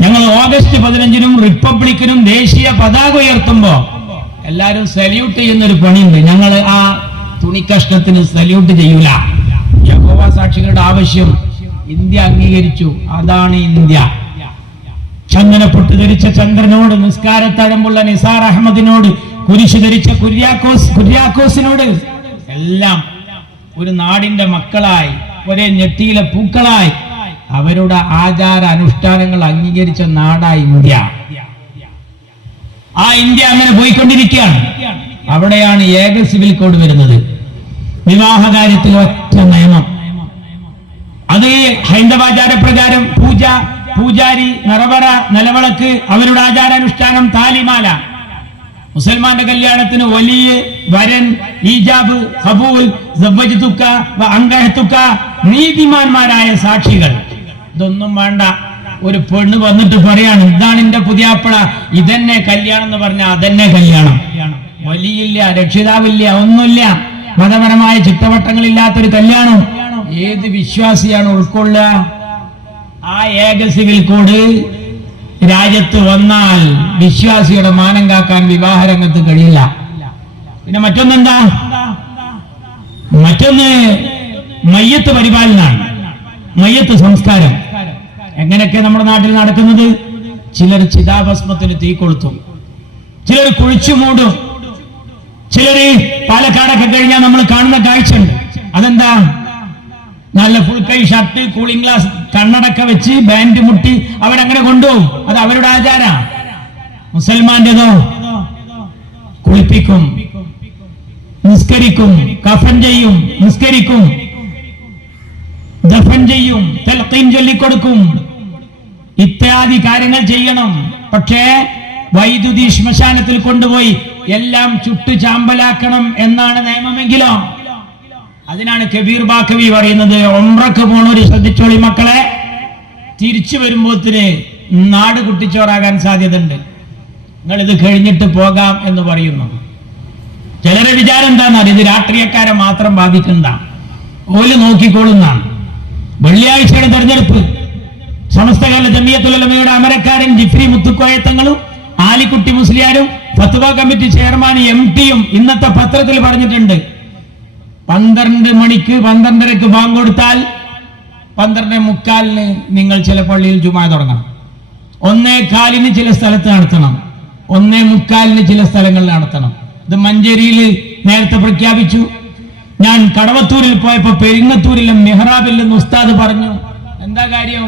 ഞങ്ങൾ ഓഗസ്റ്റ് 15-നും റിപ്പബ്ലിക്കിനും ദേശീയ പതാക ഉയർത്തുമ്പോ എല്ലാരും സല്യൂട്ട് ചെയ്യുന്നൊരു പണിയുണ്ട്. ഞങ്ങൾ ആ തുണിക്കഷ്ണത്തിന് സല്യൂട്ട് ചെയ്യൂല. യഹോവ സാക്ഷികളുടെ ആവശ്യം ഇന്ത്യ അംഗീകരിച്ചു. അതാണ് ഇന്ത്യ. ചന്ദനപ്പൊട്ട് ധരിച്ച ചന്ദ്രനോട്, നിസ്കാരത്തഴമ്പുള്ള നിസാർ അഹമ്മദിനോട്, കുരിശ് ധരിച്ച കുര്യാക്കോസിനോട് എല്ലാം ഒരു നാടിന്റെ മക്കളായി, ഒരേ ഞെട്ടിയിലെ പൂക്കളായി അവരുടെ ആചാര അനുഷ്ഠാനങ്ങൾ അംഗീകരിച്ച നാടായി ഇന്ത്യ. ആ ഇന്ത്യ അങ്ങനെ പോയിക്കൊണ്ടിരിക്കുകയാണ്. അവിടെയാണ് ഏക സിവിൽ കോഡ് വരുന്നത്. വിവാഹ കാര്യത്തിൽ ഒറ്റ നിയമം. അത് ഹൈന്ദവാചാര പ്രകാരം പൂജാരി, നിറവറ, നിലവിളക്ക്, അവരുടെ ആചാരാനുഷ്ഠാനം, താലിമാല. മുസൽമാന്റെ കല്യാണത്തിന് വലിയ വരൻ, ഈജാബ്, ഖബൂൽ, സവ്വജ്തുക വ അൻകഹ്തുക, നീതിമാന്മാരായ സാക്ഷികൾ. ഇതൊന്നും വേണ്ട. ഒരു പെണ്ണ് വന്നിട്ട് പറയാണ് ഇതാണ് എന്റെ പുതിയാപ്പള, ഇതെന്നെ കല്യാണം എന്ന് പറഞ്ഞാൽ അതെന്നെ കല്യാണം. വലിയില്ല, രക്ഷിതാവില്ല, ഒന്നുമില്ല, മതപരമായ ചുറ്റവട്ടങ്ങളില്ലാത്തൊരു കല്യാണം. ഏത് വിശ്വാസിയാണ് ഉൾക്കൊള്ളുക? ആ ഏക സിവിൽ കോഡ് രാജ്യത്ത് വന്നാൽ വിശ്വാസിയുടെ മാനം കാക്കാൻ വിവാഹ രംഗത്ത് കഴിയില്ല. പിന്നെ മറ്റൊന്നെന്താ? മറ്റൊന്ന് മയ്യത്ത് പരിപാലനാണ്, മയ്യത്ത് സംസ്കാരം. എങ്ങനെയൊക്കെ നമ്മുടെ നാട്ടിൽ നടക്കുന്നത്? ചിലർ ചിതാഭസ്മത്തിന് തീ കൊളുത്തും, ചിലർ കുഴിച്ചു മൂടും, ചിലര് പാലക്കാടൊക്കെ കഴിഞ്ഞാൽ നമ്മൾ കാണുന്ന കാഴ്ചയുണ്ട്. അതെന്താ? നല്ല ഫുൾ കൈ ഷർട്ട്, കൂളിംഗ് ഗ്ലാസ്, കണ്ണടക്ക വെച്ച് ബാൻഡ് മുട്ടി അവരങ്ങനെ കൊണ്ടുപോകും. അത് അവരുടെ ആചാര. മുസൽമാന്റേതോ? കുളിപ്പിക്കും, നിസ്കരിക്കും, കഫൻ ചെയ്യും, നിസ്കരിക്കും, ദഫൻ ചെയ്യും, തൽഖീൻ ചൊല്ലിക്കൊടുക്കും, ഇത്യാദി കാര്യങ്ങൾ ചെയ്യണം. പക്ഷേ വൈദ്യുതി ശ്മശാനത്തിൽ കൊണ്ടുപോയി എല്ലാം ചുട്ടു ചാമ്പലാക്കണം എന്നാണ് നിയമമെങ്കിലോ അതിനാണ് കബീർ ബാക്കവി പറയുന്നത്, ഉംറക്ക് പോണവര് ശ്രദ്ധിച്ചോളി മക്കളെ, തിരിച്ചു വരുമ്പോത്തിന് നാട് കുട്ടിച്ചോറാകാൻ സാധ്യതയുണ്ട്, നിങ്ങൾ ഇത് കഴിഞ്ഞിട്ട് പോകാം എന്ന് പറയുന്നു. ചിലരെ വിചാരം എന്താണെന്ന് ഇത് രാഷ്ട്രീയക്കാരെ മാത്രം ബാധിക്കണ്ട, ഓല് നോക്കിക്കോളുന്നാണ്. വെള്ളിയാഴ്ചയുടെ തെരഞ്ഞെടുപ്പ് സമസ്ത കേരള ജമിയത്തുൽ ഉലമയുടെ അമരക്കാരൻ ജിഫ്രി മുത്തുക്കോയത്തങ്ങളും ആലിക്കുട്ടി മുസ്ലിയാരും ഫത്വ കമ്മിറ്റി ചെയർമാൻ MPയും ഇന്നത്തെ പത്രത്തിൽ പറഞ്ഞിട്ടുണ്ട്, 12 മണിക്ക് 12:30 ബാങ്ക് കൊടുത്താൽ 12:45 നിങ്ങൾ ചില പള്ളിയിൽ ജുമാ തുടങ്ങണം, 1:15 ചില സ്ഥലത്ത് നടത്തണം, 1:45 ചില സ്ഥലങ്ങളിൽ നടത്തണം. ഇത് മഞ്ചേരിയിൽ നേരത്തെ പ്രഖ്യാപിച്ചു. ഞാൻ കടവത്തൂരിൽ പോയപ്പോ പെരിങ്ങത്തൂരിലെ മെഹ്റാബിൽ നിന്ന് ഉസ്താദ് പറഞ്ഞു, എന്താ കാര്യം?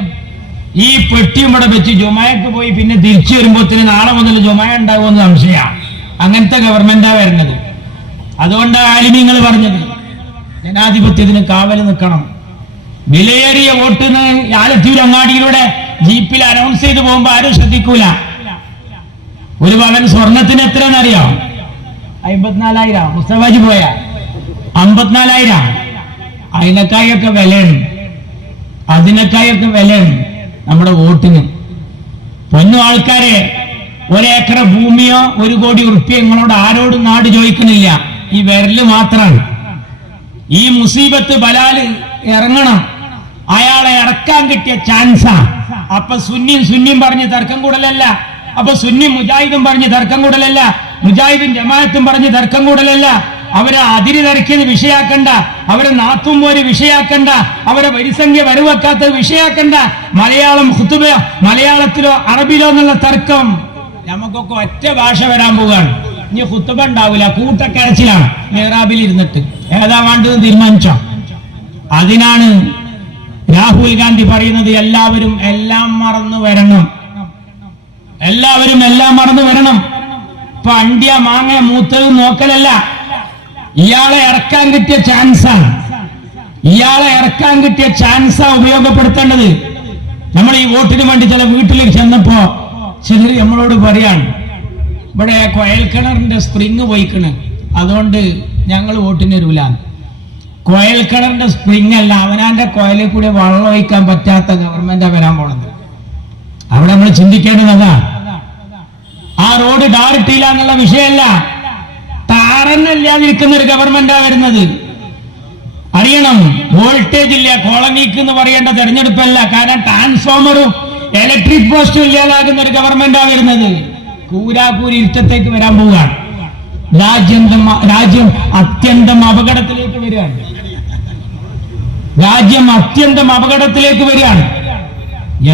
ഈ പെട്ടിയും ഇവിടെ വെച്ച് ജുമായക്ക് പോയി പിന്നെ തിരിച്ചു വരുമ്പോഴത്തേന് നാളെ മുതൽ ജുമായ ഉണ്ടാകുമെന്ന് സംശയമാണ്. അങ്ങനത്തെ ഗവൺമെന്റാ വരുന്നത്. അതുകൊണ്ടാണ് ആലിമീങ്ങൾ പറഞ്ഞത് ജനാധിപത്യത്തിന് കാവൽ നിൽക്കണം. വിലയേറിയ വോട്ടിന് ആലത്തൂർ അങ്ങാടിയിലൂടെ ജീപ്പിൽ അനൗൺസ് ചെയ്ത് പോകുമ്പോ ആരും ശ്രദ്ധിക്കൂല. 1 പവൻ സ്വർണത്തിന് എത്രയെന്നറിയാം? 54,000 മുസ്തഫാജി പോയ 54,000. അതിനേക്കായൊക്കെ വിലയാണ്, അതിനേക്കായൊക്കെ വിലയാണ് നമ്മുടെ വോട്ടിന്. പൊന്നു ആൾക്കാരെ, 1 ഏക്കർ ഭൂമിയോ 1 കോടി ഉറുപ്പ്യ നിങ്ങളോട് ആരോടും നാട് ചോദിക്കുന്നില്ല. ഈ വിരല് മാത്രമാണ്. ഈ മുസീബത്ത് ബലാല് ഇറങ്ങണം, അയാളെ ഇറക്കാൻ കിട്ടിയ ചാൻസാ. അപ്പൊ സുന്നിയും പറഞ്ഞ് തർക്കം കൂടലല്ല, അപ്പൊ സുന്നി മുജാഹിദും പറഞ്ഞ് തർക്കം കൂടലല്ല, മുജാഹിദും ജമാഅത്തും പറഞ്ഞ് തർക്കം കൂടലല്ല. അവരെ അതിരി തിരക്കിയത് വിഷയാക്കണ്ട, അവരെ നാത്തും ഒരു വിഷയാക്കണ്ട, അവരെ വരിസംഖ്യ വരവെക്കാത്ത വിഷയാക്കണ്ട. മലയാളം ഖുതുബ മലയാളത്തിലോ അറബിലോ എന്നുള്ള തർക്കം നമുക്കൊക്കെ ഒറ്റ ഭാഷ വരാൻ പോവുകയാണ്. ഇനി ഖുതുബ ഉണ്ടാവില്ല, കൂട്ടക്കരച്ചിലാണ് മെഹ്റാബിൽ ഇരുന്നിട്ട്. ഏതാ വേണ്ടത് തീരുമാനിച്ചോ? അതിനാണ് രാഹുൽ ഗാന്ധി പറയുന്നത് എല്ലാവരും എല്ലാം മറന്നു വരണം, എല്ലാവരും എല്ലാം മറന്നു വരണം. ഇപ്പൊ അണ്ടിയ മാങ്ങ മൂത്തത് നോക്കലല്ല, ഇയാളെ ഇറക്കാൻ കിട്ടിയ ചാൻസാണ്, ഇയാളെ ഇറക്കാൻ കിട്ടിയ ചാൻസാ ഉപയോഗപ്പെടുത്തേണ്ടത്. നമ്മൾ ഈ വോട്ടിന് വേണ്ടി ചില വീട്ടിലേക്ക് ചെന്നപ്പോ ചിലർ നമ്മളോട് പറയാണ്, ഇവിടെ കുഴൽക്കിണറിന്റെ സ്പ്രിങ് പോയിക്കണ്, അതുകൊണ്ട് ഞങ്ങൾ വോട്ടിന് വരൂല. കുഴൽക്കിണറിന്റെ സ്പ്രിങ് അല്ല, അവനാന്റെ കുഴലിൽ കൂടി വെള്ളം ഒഴിക്കാൻ പറ്റാത്ത ഗവൺമെന്റാ വരാൻ പോണത്. അവിടെ നമ്മൾ ചിന്തിക്കേണ്ടതാ, ആ റോഡ് ടാറിട്ടില്ല എന്നുള്ള വിഷയമല്ല, ടാറന്നല്ലാതിരിക്കുന്ന ഒരു ഗവൺമെന്റാ വരുന്നത്. അറിയണം, വോൾട്ടേജ് ഇല്ല കോളനിക്ക് എന്ന് പറയേണ്ട തെരഞ്ഞെടുപ്പല്ല. കാരണം ട്രാൻസ്ഫോമറും ഇലക്ട്രിക് പോസ്റ്റും ഇല്ലാതാകുന്ന ഒരു ഗവൺമെന്റാ വരുന്നത്. കൂരാക്കൂരി ഇരുട്ടത്തേക്ക് വരാൻ പോവുകയാണ്. രാജ്യം അത്യന്തം അപകടത്തിലേക്ക് വരികയാണ്. രാജ്യം അത്യന്തം അപകടത്തിലേക്ക് വരികയാണ്.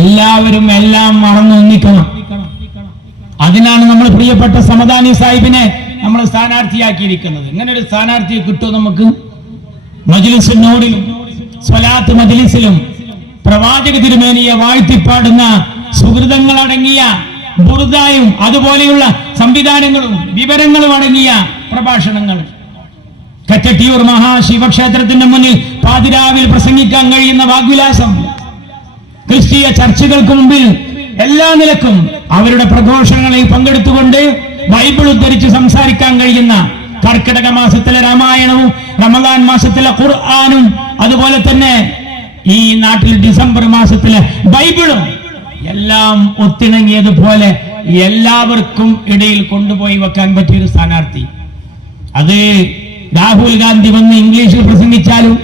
എല്ലാവരും എല്ലാം മറന്നു ഒന്നിക്കണം. അതിനാണ് നമ്മൾ പ്രിയപ്പെട്ട സമദാനി സാഹിബിനെ നമ്മൾ സ്ഥാനാർത്ഥിയാക്കിയിരിക്കുന്നത്. ഇങ്ങനെ ഒരു സ്ഥാനാർത്ഥിയെ കിട്ടും നമുക്ക്? മജ്ലിസിനോടിലും സ്വലാത്ത് മജ്ലിസിലും പ്രവാചക തിരുമേനിയെ വാഴ്ത്തിപ്പാടുന്ന സുഹൃതങ്ങൾ അടങ്ങിയ ബുർദായും അതുപോലെയുള്ള സംവിധാനങ്ങളും വിവരങ്ങളും അടങ്ങിയ പ്രഭാഷണങ്ങൾ. കറ്റട്ടിയൂർ മഹാശിവക്ഷേത്രത്തിന്റെ മുന്നിൽ പാതിരാവിൽ പ്രസംഗിക്കാൻ കഴിയുന്ന വാഗ്വിലാസം, ക്രിസ്തീയ ചർച്ചകൾക്ക് മുമ്പിൽ എല്ലാ നിലക്കും അവരുടെ പ്രഘോഷണങ്ങളിൽ പങ്കെടുത്തുകൊണ്ട് ബൈബിൾ ഉദ്ധരിച്ച് സംസാരിക്കാൻ കഴിയുന്ന, കർക്കിടക മാസത്തിലെ രാമായണവും റമദാൻ മാസത്തിലെ ഖുർആനും അതുപോലെ തന്നെ ഈ നാട്ടിൽ ഡിസംബർ മാസത്തിലെ ബൈബിളും എല്ലാം ഒത്തിണങ്ങിയതുപോലെ എല്ലാവർക്കും ഇടയിൽ കൊണ്ടുപോയി വെക്കാൻ പറ്റിയൊരു സ്ഥാനാർത്ഥി. അത് രാഹുൽ ഗാന്ധി വന്ന് ഇംഗ്ലീഷിൽ പ്രസംഗിച്ചാലും,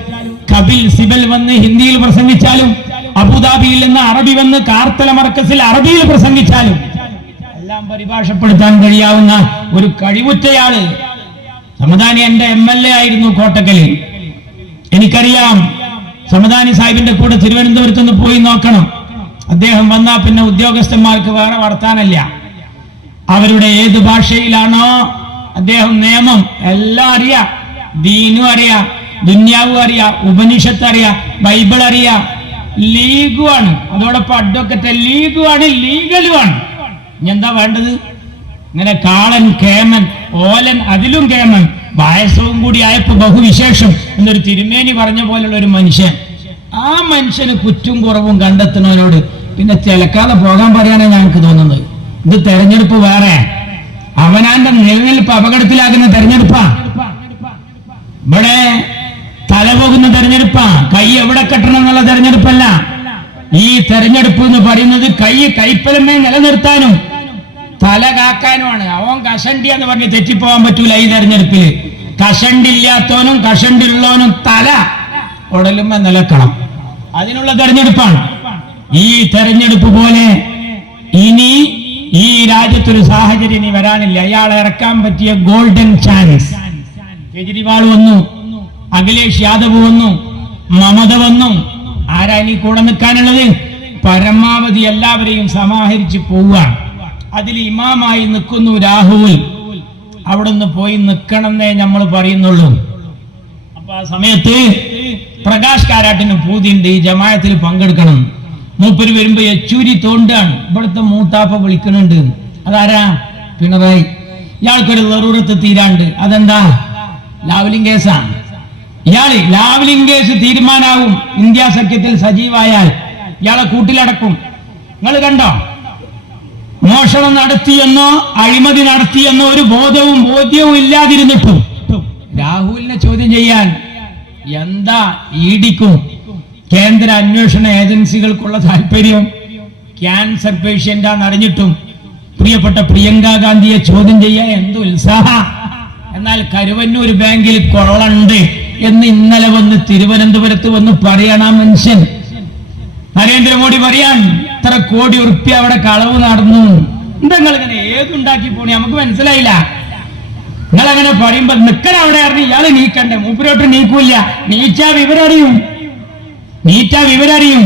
കപിൽ സിബൽ വന്ന് ഹിന്ദിയിൽ പ്രസംഗിച്ചാലും, അബുദാബിയിൽ നിന്ന് അറബി വന്ന് കാർത്തല മർക്കസിൽ അറബിയിൽ പ്രസംഗിച്ചാലും എല്ലാം പരിഭാഷപ്പെടുത്താൻ കഴിയാവുന്ന ഒരു കഴിവുറ്റയാള്. സമദാനി എന്റെ MLA ആയിരുന്നു കോട്ടക്കലിൽ. എനിക്കറിയാം, സമദാനി സാഹിബിന്റെ കൂടെ തിരുവനന്തപുരത്ത് നിന്ന് പോയി നോക്കണം. അദ്ദേഹം വന്നാ പിന്നെ ഉദ്യോഗസ്ഥന്മാർക്ക് വേറെ വർത്താനല്ല. അവരുടെ ഏത് ഭാഷയിലാണോ അദ്ദേഹം നിയമം എല്ലാം അറിയാം, ദീനും അറിയാം, ദുന്യാവും അറിയാം, ഉപനിഷത്ത് അറിയാം, ബൈബിൾ അറിയാം, ലീഗുമാണ്, അതോടൊപ്പം അഡ്വക്കറ്റ് ലീഗുമാണ്, ലീഗലുമാണ്. ഇനി എന്താ വേണ്ടത്? ഇങ്ങനെ കാളൻ കേമൻ ഓലൻ അതിലും കേമൻ വയസ്സവും കൂടി ആയപ്പോ ബഹുവിശേഷം എന്നൊരു തിരുമേനി പറഞ്ഞ പോലുള്ള ഒരു മനുഷ്യൻ. ആ മനുഷ്യന് കുറ്റും കുറവും കണ്ടെത്തുന്നവനോട് പിന്നെ ചിലക്കാതെ പോകാൻ പറയാനാണ് ഞങ്ങൾക്ക് തോന്നുന്നത്. ഇത് തെരഞ്ഞെടുപ്പ് വേറെ, അവനാന്റെ നിലനിൽപ്പ് അപകടത്തിലാകുന്ന തെരഞ്ഞെടുപ്പാ. ഇവിടെ തലപോകുന്ന തെരഞ്ഞെടുപ്പാ, കൈ എവിടെ കെട്ടണം എന്നുള്ള തെരഞ്ഞെടുപ്പല്ല. ഈ തെരഞ്ഞെടുപ്പ് എന്ന് പറയുന്നത് കൈപ്പലമേ നിലനിർത്താനും തല കാക്കാനുമാണ്. അവൻ കഷണ്ടി എന്ന് പറഞ്ഞ് തെറ്റിപ്പോവാൻ പറ്റൂല. ഈ തെരഞ്ഞെടുപ്പിൽ കഷണ്ടില്ലാത്തവനും കഷണ്ടിലുള്ളവനും തല ഉടലുമേ നിലക്കണം. അതിനുള്ള തെരഞ്ഞെടുപ്പാണ് ഈ തെരഞ്ഞെടുപ്പ്. പോലെ ഇനി ഈ രാജ്യത്തൊരു സാഹചര്യം ഇനി വരാനില്ല. അയാളെ ഇറക്കാൻ പറ്റിയ ഗോൾഡൻ ചാൻസ്. കേജ്രിവാൾ വന്നു, അഖിലേഷ് യാദവ് വന്നു, മമത വന്നു. ആരാ ഇനി കൂടെ നിൽക്കാനുള്ളത്? പരമാവധി എല്ലാവരെയും സമാഹരിച്ച് പോവുകയാണ്. അതിൽ ഇമാമായി നിൽക്കുന്നു രാഹുൽ. അവിടുന്ന് പോയി നിൽക്കണമെന്നേ നമ്മൾ പറയുന്നുള്ളൂ. അപ്പൊ ആ സമയത്ത് പ്രകാശ് കാരാട്ടിന് പൂതിയുണ്ട് ഈ ജമാഅത്തിൽ പങ്കെടുക്കണം. മൂപ്പര് വരുമ്പോ യെച്ചൂരി തോണ്ടാണ്, ഇവിടുത്തെ മൂത്താപ്പ വിളിക്കണുണ്ട്. അതാരാ? പിണറായി. ഇയാൾക്കൊരു നെറൂറത്ത് തീരാണ്ട്. അതെന്താ? ലാവ്ലിംഗ് കേസാണ്. ഇയാള് ലാവ്ലിംഗ് കേസ് തീരുമാനാവും ഇന്ത്യ സഖ്യത്തിൽ സജീവായാൽ ഇയാളെ കൂട്ടിലടക്കും. നിങ്ങൾ കണ്ടോ? മോഷണം നടത്തിയെന്നോ അഴിമതി നടത്തിയെന്നോ ഒരു ബോധ്യവും ഇല്ലാതിരുന്നിട്ടും രാഹുലിനെ ചോദ്യം ചെയ്യാൻ എന്താ ഇഡിക്കും കേന്ദ്ര അന്വേഷണ ഏജൻസികൾക്കുള്ള താല്പര്യം? ക്യാൻസർ പേഷ്യന്റാന്ന് അറിഞ്ഞിട്ടും പ്രിയപ്പെട്ട പ്രിയങ്ക ഗാന്ധിയെ ചോദ്യം ചെയ്യാൻ എന്ത് ഉത്സാഹ! എന്നാൽ കരുവന്നൂർ ബാങ്കിൽ കൊള്ളണ്ട് എന്ന് ഇന്നലെ വന്ന് തിരുവനന്തപുരത്ത് വന്ന് പറയണ മനുഷ്യൻ നരേന്ദ്രമോദി പറയാൻ ഇത്ര കോടി ഉറുപ്പ്യ അവിടെ കളവ് നടന്നു. എന്താ നിങ്ങൾ ഇങ്ങനെ ഏതുണ്ടാക്കി പോണി? നമുക്ക് മനസ്സിലായില്ല. നിങ്ങൾ അങ്ങനെ പറയുമ്പോ നിക്കണ അവിടെ അറിഞ്ഞു ഇയാള് നീക്കണ്ടേ? മൂപ്പരോട്ട് നീക്കൂല്ല. നീറ്റാ വിവരറിയും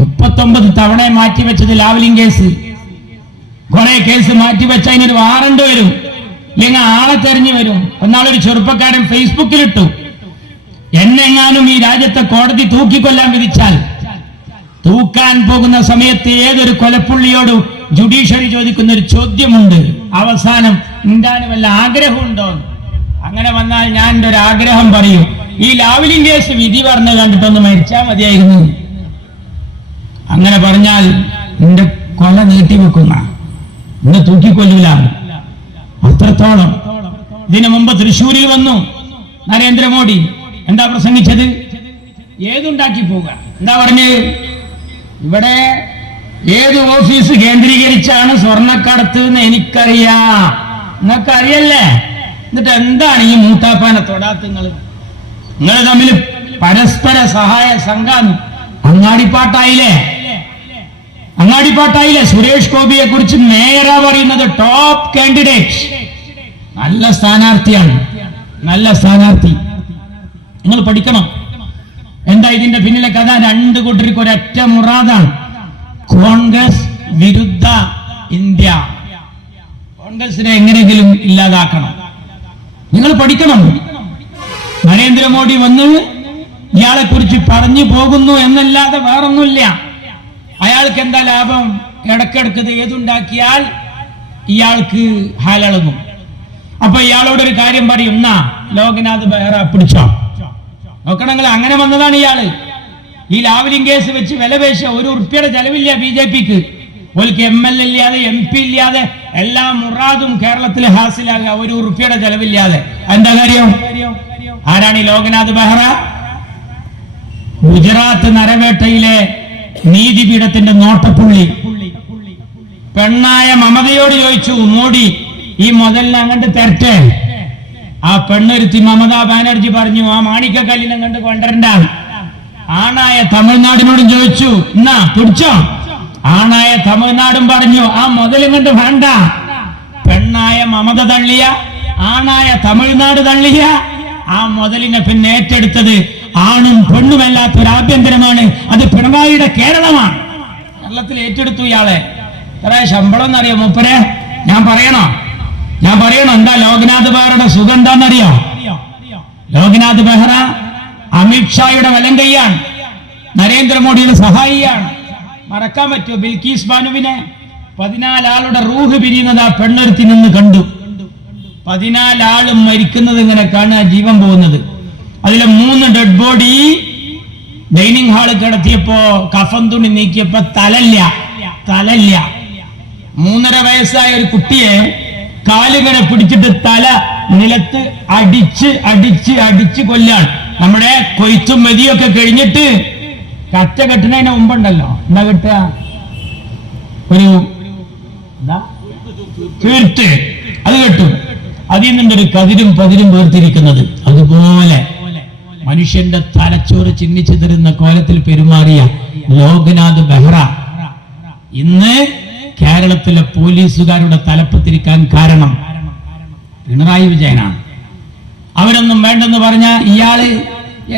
39 തവണ മാറ്റിവെച്ചത് ലാവ്ലിൻ കേസ്. കുറെ കേസ് മാറ്റിവെച്ച അതിനൊരു വാറണ്ട് വരും, ഇല്ലെങ്കിൽ ആളെ തെരഞ്ഞു വരും. ഒന്നാളൊരു ചെറുപ്പക്കാരൻ ഫേസ്ബുക്കിലിട്ടു, എന്നെങ്ങാനും ഈ രാജ്യത്തെ കോടതി തൂക്കിക്കൊല്ലാൻ വിധിച്ചാൽ തൂക്കാൻ പോകുന്ന സമയത്ത് ഏതൊരു കൊലപ്പുള്ളിയോട് ജുഡീഷ്യറി ചോദിക്കുന്ന ഒരു ചോദ്യമുണ്ട്, അവസാനം ഉണ്ടാനും വല്ല ആഗ്രഹമുണ്ടോ? അങ്ങനെ വന്നാൽ ഞാൻ എൻ്റെ ഒരു ആഗ്രഹം പറയും, ഈ ലാവ്ലിൻ കേസ് വിധി പറഞ്ഞ് കണ്ടിട്ടൊന്ന് മരിച്ചാൽ മതിയായിരുന്നു. അങ്ങനെ പറഞ്ഞാൽ നിന്റെ കൊല നീട്ടിവെക്കുന്ന, നിന്നെ തൂക്കിക്കൊല്ലൂല. അത്രത്തോളം. ഇതിനു മുമ്പ് തൃശ്ശൂരിൽ വന്നു നരേന്ദ്രമോദി. എന്താ പ്രസംഗിച്ചത്? ഏതുണ്ടാക്കി പോവുക. എന്താ പറഞ്ഞത്? ഇവിടെ ഏത് ഓഫീസ് കേന്ദ്രീകരിച്ചാണ് സ്വർണ്ണക്കടത്ത് എന്ന് എനിക്കറിയാം, നിങ്ങൾക്കറിയല്ലേ? എന്നിട്ട് എന്താണ് ഈ മൂത്താപ്പാനെ തൊടാത്ത? നിങ്ങൾ തമ്മിൽ പരസ്പര സഹായ സംഘം അങ്ങാടിപ്പാട്ടായില്ലേ? സുരേഷ് ഗോപിയെ കുറിച്ച് നേരാ പറയുന്നത് ടോപ്പ് കാൻഡിഡേറ്റ്, നല്ല സ്ഥാനാർത്ഥിയാണ്, നല്ല സ്ഥാനാർത്ഥി. നിങ്ങൾ പഠിക്കണം. എന്താ ഇതിന്റെ പിന്നിലെ കഥ? രണ്ടു കൂട്ടർക്ക് ഒരൊറ്റ മുറാദാണ്, കോൺഗ്രസ് വിരുദ്ധ ഇന്ത്യ. കോൺഗ്രസിനെ എങ്ങനെയെങ്കിലും ഇല്ലാതാക്കണം. നിങ്ങൾ പഠിക്കണം. നരേന്ദ്രമോദി വന്ന് ഇയാളെ കുറിച്ച് പറഞ്ഞു പോകുന്നു എന്നല്ലാതെ വേറൊന്നുമില്ല. അയാൾക്ക് എന്താ ലാഭം? ഇടക്കിടക്കത് ഏതുണ്ടാക്കിയാൽ ഇയാൾക്ക് ഹാലളങ്ങും. അപ്പൊ ഇയാളോടൊരു കാര്യം പറയും, എന്നാ ലോക്നാഥ് ബെഹ്റ പിടിച്ചോ. നോക്കണെങ്കിൽ അങ്ങനെ വന്നതാണ് ഇയാള്. ഈ ലാവ്ലിൻ കേസ് വെച്ച് വില പേശ ഒരു ഉറുപ്പിയുടെ ചെലവില്ല BJPക്ക്. ഓൽക്ക് ML ഇല്ലാതെ MP ഇല്ലാതെ എല്ലാ മുറാദും കേരളത്തിൽ ഹാസിലാകുക, ഒരു ഉറുപ്പിയുടെ ചെലവില്ലാതെ. എന്താ കാര്യം? ആരാണ് ഈ ലോക്നാഥ് ബെഹ്റ? ഗുജറാത്ത് നരവേട്ടയിലെ നീതിപീഠത്തിന്റെ നോട്ടപ്പുള്ളി. പെണ്ണായ മമതയോട് ചോദിച്ചു, മോഡി ഈ മുതലിനെ അങ്ങോട്ട് തരട്ടെ. ആ പെണ്ണൊരുത്തി മമതാ ബാനർജി പറഞ്ഞു, ആ മാണിക്കക്കല്ലിനെ കണ്ട് കൊണ്ടുവരണ്ട. ആണായ തമിഴ്നാടിനോടും ചോദിച്ചു, എന്നാ പിടിച്ചോ. ആണായ തമിഴ്നാടും പറഞ്ഞു, ആ മുതലും കണ്ട് വേണ്ട. പെണ്ണായ മമത തള്ളിയ, ആണായ തമിഴ്നാട് തള്ളിയ ആ മുതലിനെ പിന്നെ ഏറ്റെടുത്തത് ആണും പെണ്ണുമല്ലാത്തൊരു ആഭ്യന്തരമാണ്. അത് പിണറായിയുടെ കേരളമാണ്. കേരളത്തിൽ ഏറ്റെടുത്തു ഇയാളെ. എത്ര ശമ്പളം എന്നറിയോ മൂപ്പരെ? ഞാൻ പറയണോ? എന്താ ലോക്നാഥ് ബെഹ്റയുടെ സുഖം എന്താണെന്നറിയോ? ലോക്നാഥ് ബെഹ്റ അമിത്ഷായുടെ വലം കൈയാണ്, നരേന്ദ്രമോദിയുടെ സഹായിയാണ്. മറക്കാൻ പറ്റുമോ ബിൽക്കീസ് ബാനുവിനെ? 14 ആളുടെ റൂഹ് പിരിയുന്നത് ആ പെണ്ണൊരുത്തി നിന്ന് കണ്ടു. 14 ആളും മരിക്കുന്നത് ഇങ്ങനെ കാണുക, ജീവൻ പോകുന്നത്. അതിലെ 3 ഡെഡ് ബോഡി ഡൈനിങ് ഹാള് കിടത്തിയപ്പോ കഫൻ തുണി നീക്കിയപ്പോ തലല്ല. 3.5 വയസ്സായ ഒരു കുട്ടിയെ കാലുകളെ പിടിച്ചിട്ട് തല നിലത്ത് അടിച്ച് കൊല്ലാണ്. നമ്മുടെ കൊയ്ത്തും മെതിയൊക്കെ കഴിഞ്ഞിട്ട് കറ്റ കെട്ടുന്നതിന് മുമ്പുണ്ടല്ലോ, എന്താ കെട്ടുക? ഒരു തീർത്ത് അത് കെട്ടും. അതിൽ നിന്നൊരു കതിരും പതിരും വേർതിരിക്കുന്നത്. അതുപോലെ മനുഷ്യന്റെ തലച്ചോറ് ചിഹ്നിച്ചു തരുന്ന കോലത്തിൽ പെരുമാറിയ ലോക്നാഥ് ബെഹ്റ ഇന്ന് കേരളത്തിലെ പോലീസുകാരുടെ തലപ്പത്തിരിക്കാൻ കാരണം പിണറായി വിജയനാണ്. അവരൊന്നും വേണ്ടെന്ന് പറഞ്ഞ ഇയാള്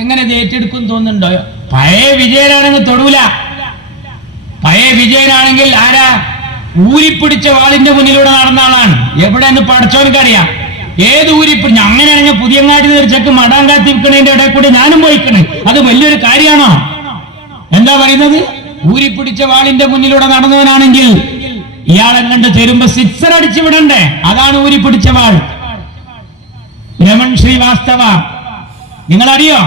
എങ്ങനെ ഏറ്റെടുക്കും തോന്നുന്നുണ്ടോ? പഴയ വിജയനാണെങ്കിൽ തൊടൂല. പഴയ വിജയനാണെങ്കിൽ ആരാ? ഊരിപ്പിടിച്ച വാളിന്റെ മുന്നിലൂടെ നടന്ന ആളാണ്. എവിടെയെന്ന് പഠിച്ചവനക്കറിയാം. ഏത് ഊരിപ്പിടിച്ച? അങ്ങനെയാണെങ്കിൽ പുതിയങ്ങാടി ചെക്ക് മടാൻ കാത്തിരിക്കണതിന്റെ ഇടയിൽ കൂടി ഞാനും പോയിക്കണേ. അത് വലിയൊരു കാര്യമാണോ? എന്താ പറയുന്നത്? ഊരിപ്പിടിച്ച വാളിന്റെ മുന്നിലൂടെ നടന്നവനാണെങ്കിൽ ഇയാളെ കണ്ട് തരുമ്പോ സിക്സർ അടിച്ചു വിടണ്ടേ? അതാണ് ഊരിപ്പിടിച്ച വാൾ. രമൺ ശ്രീവാസ്തവ നിങ്ങളറിയോ?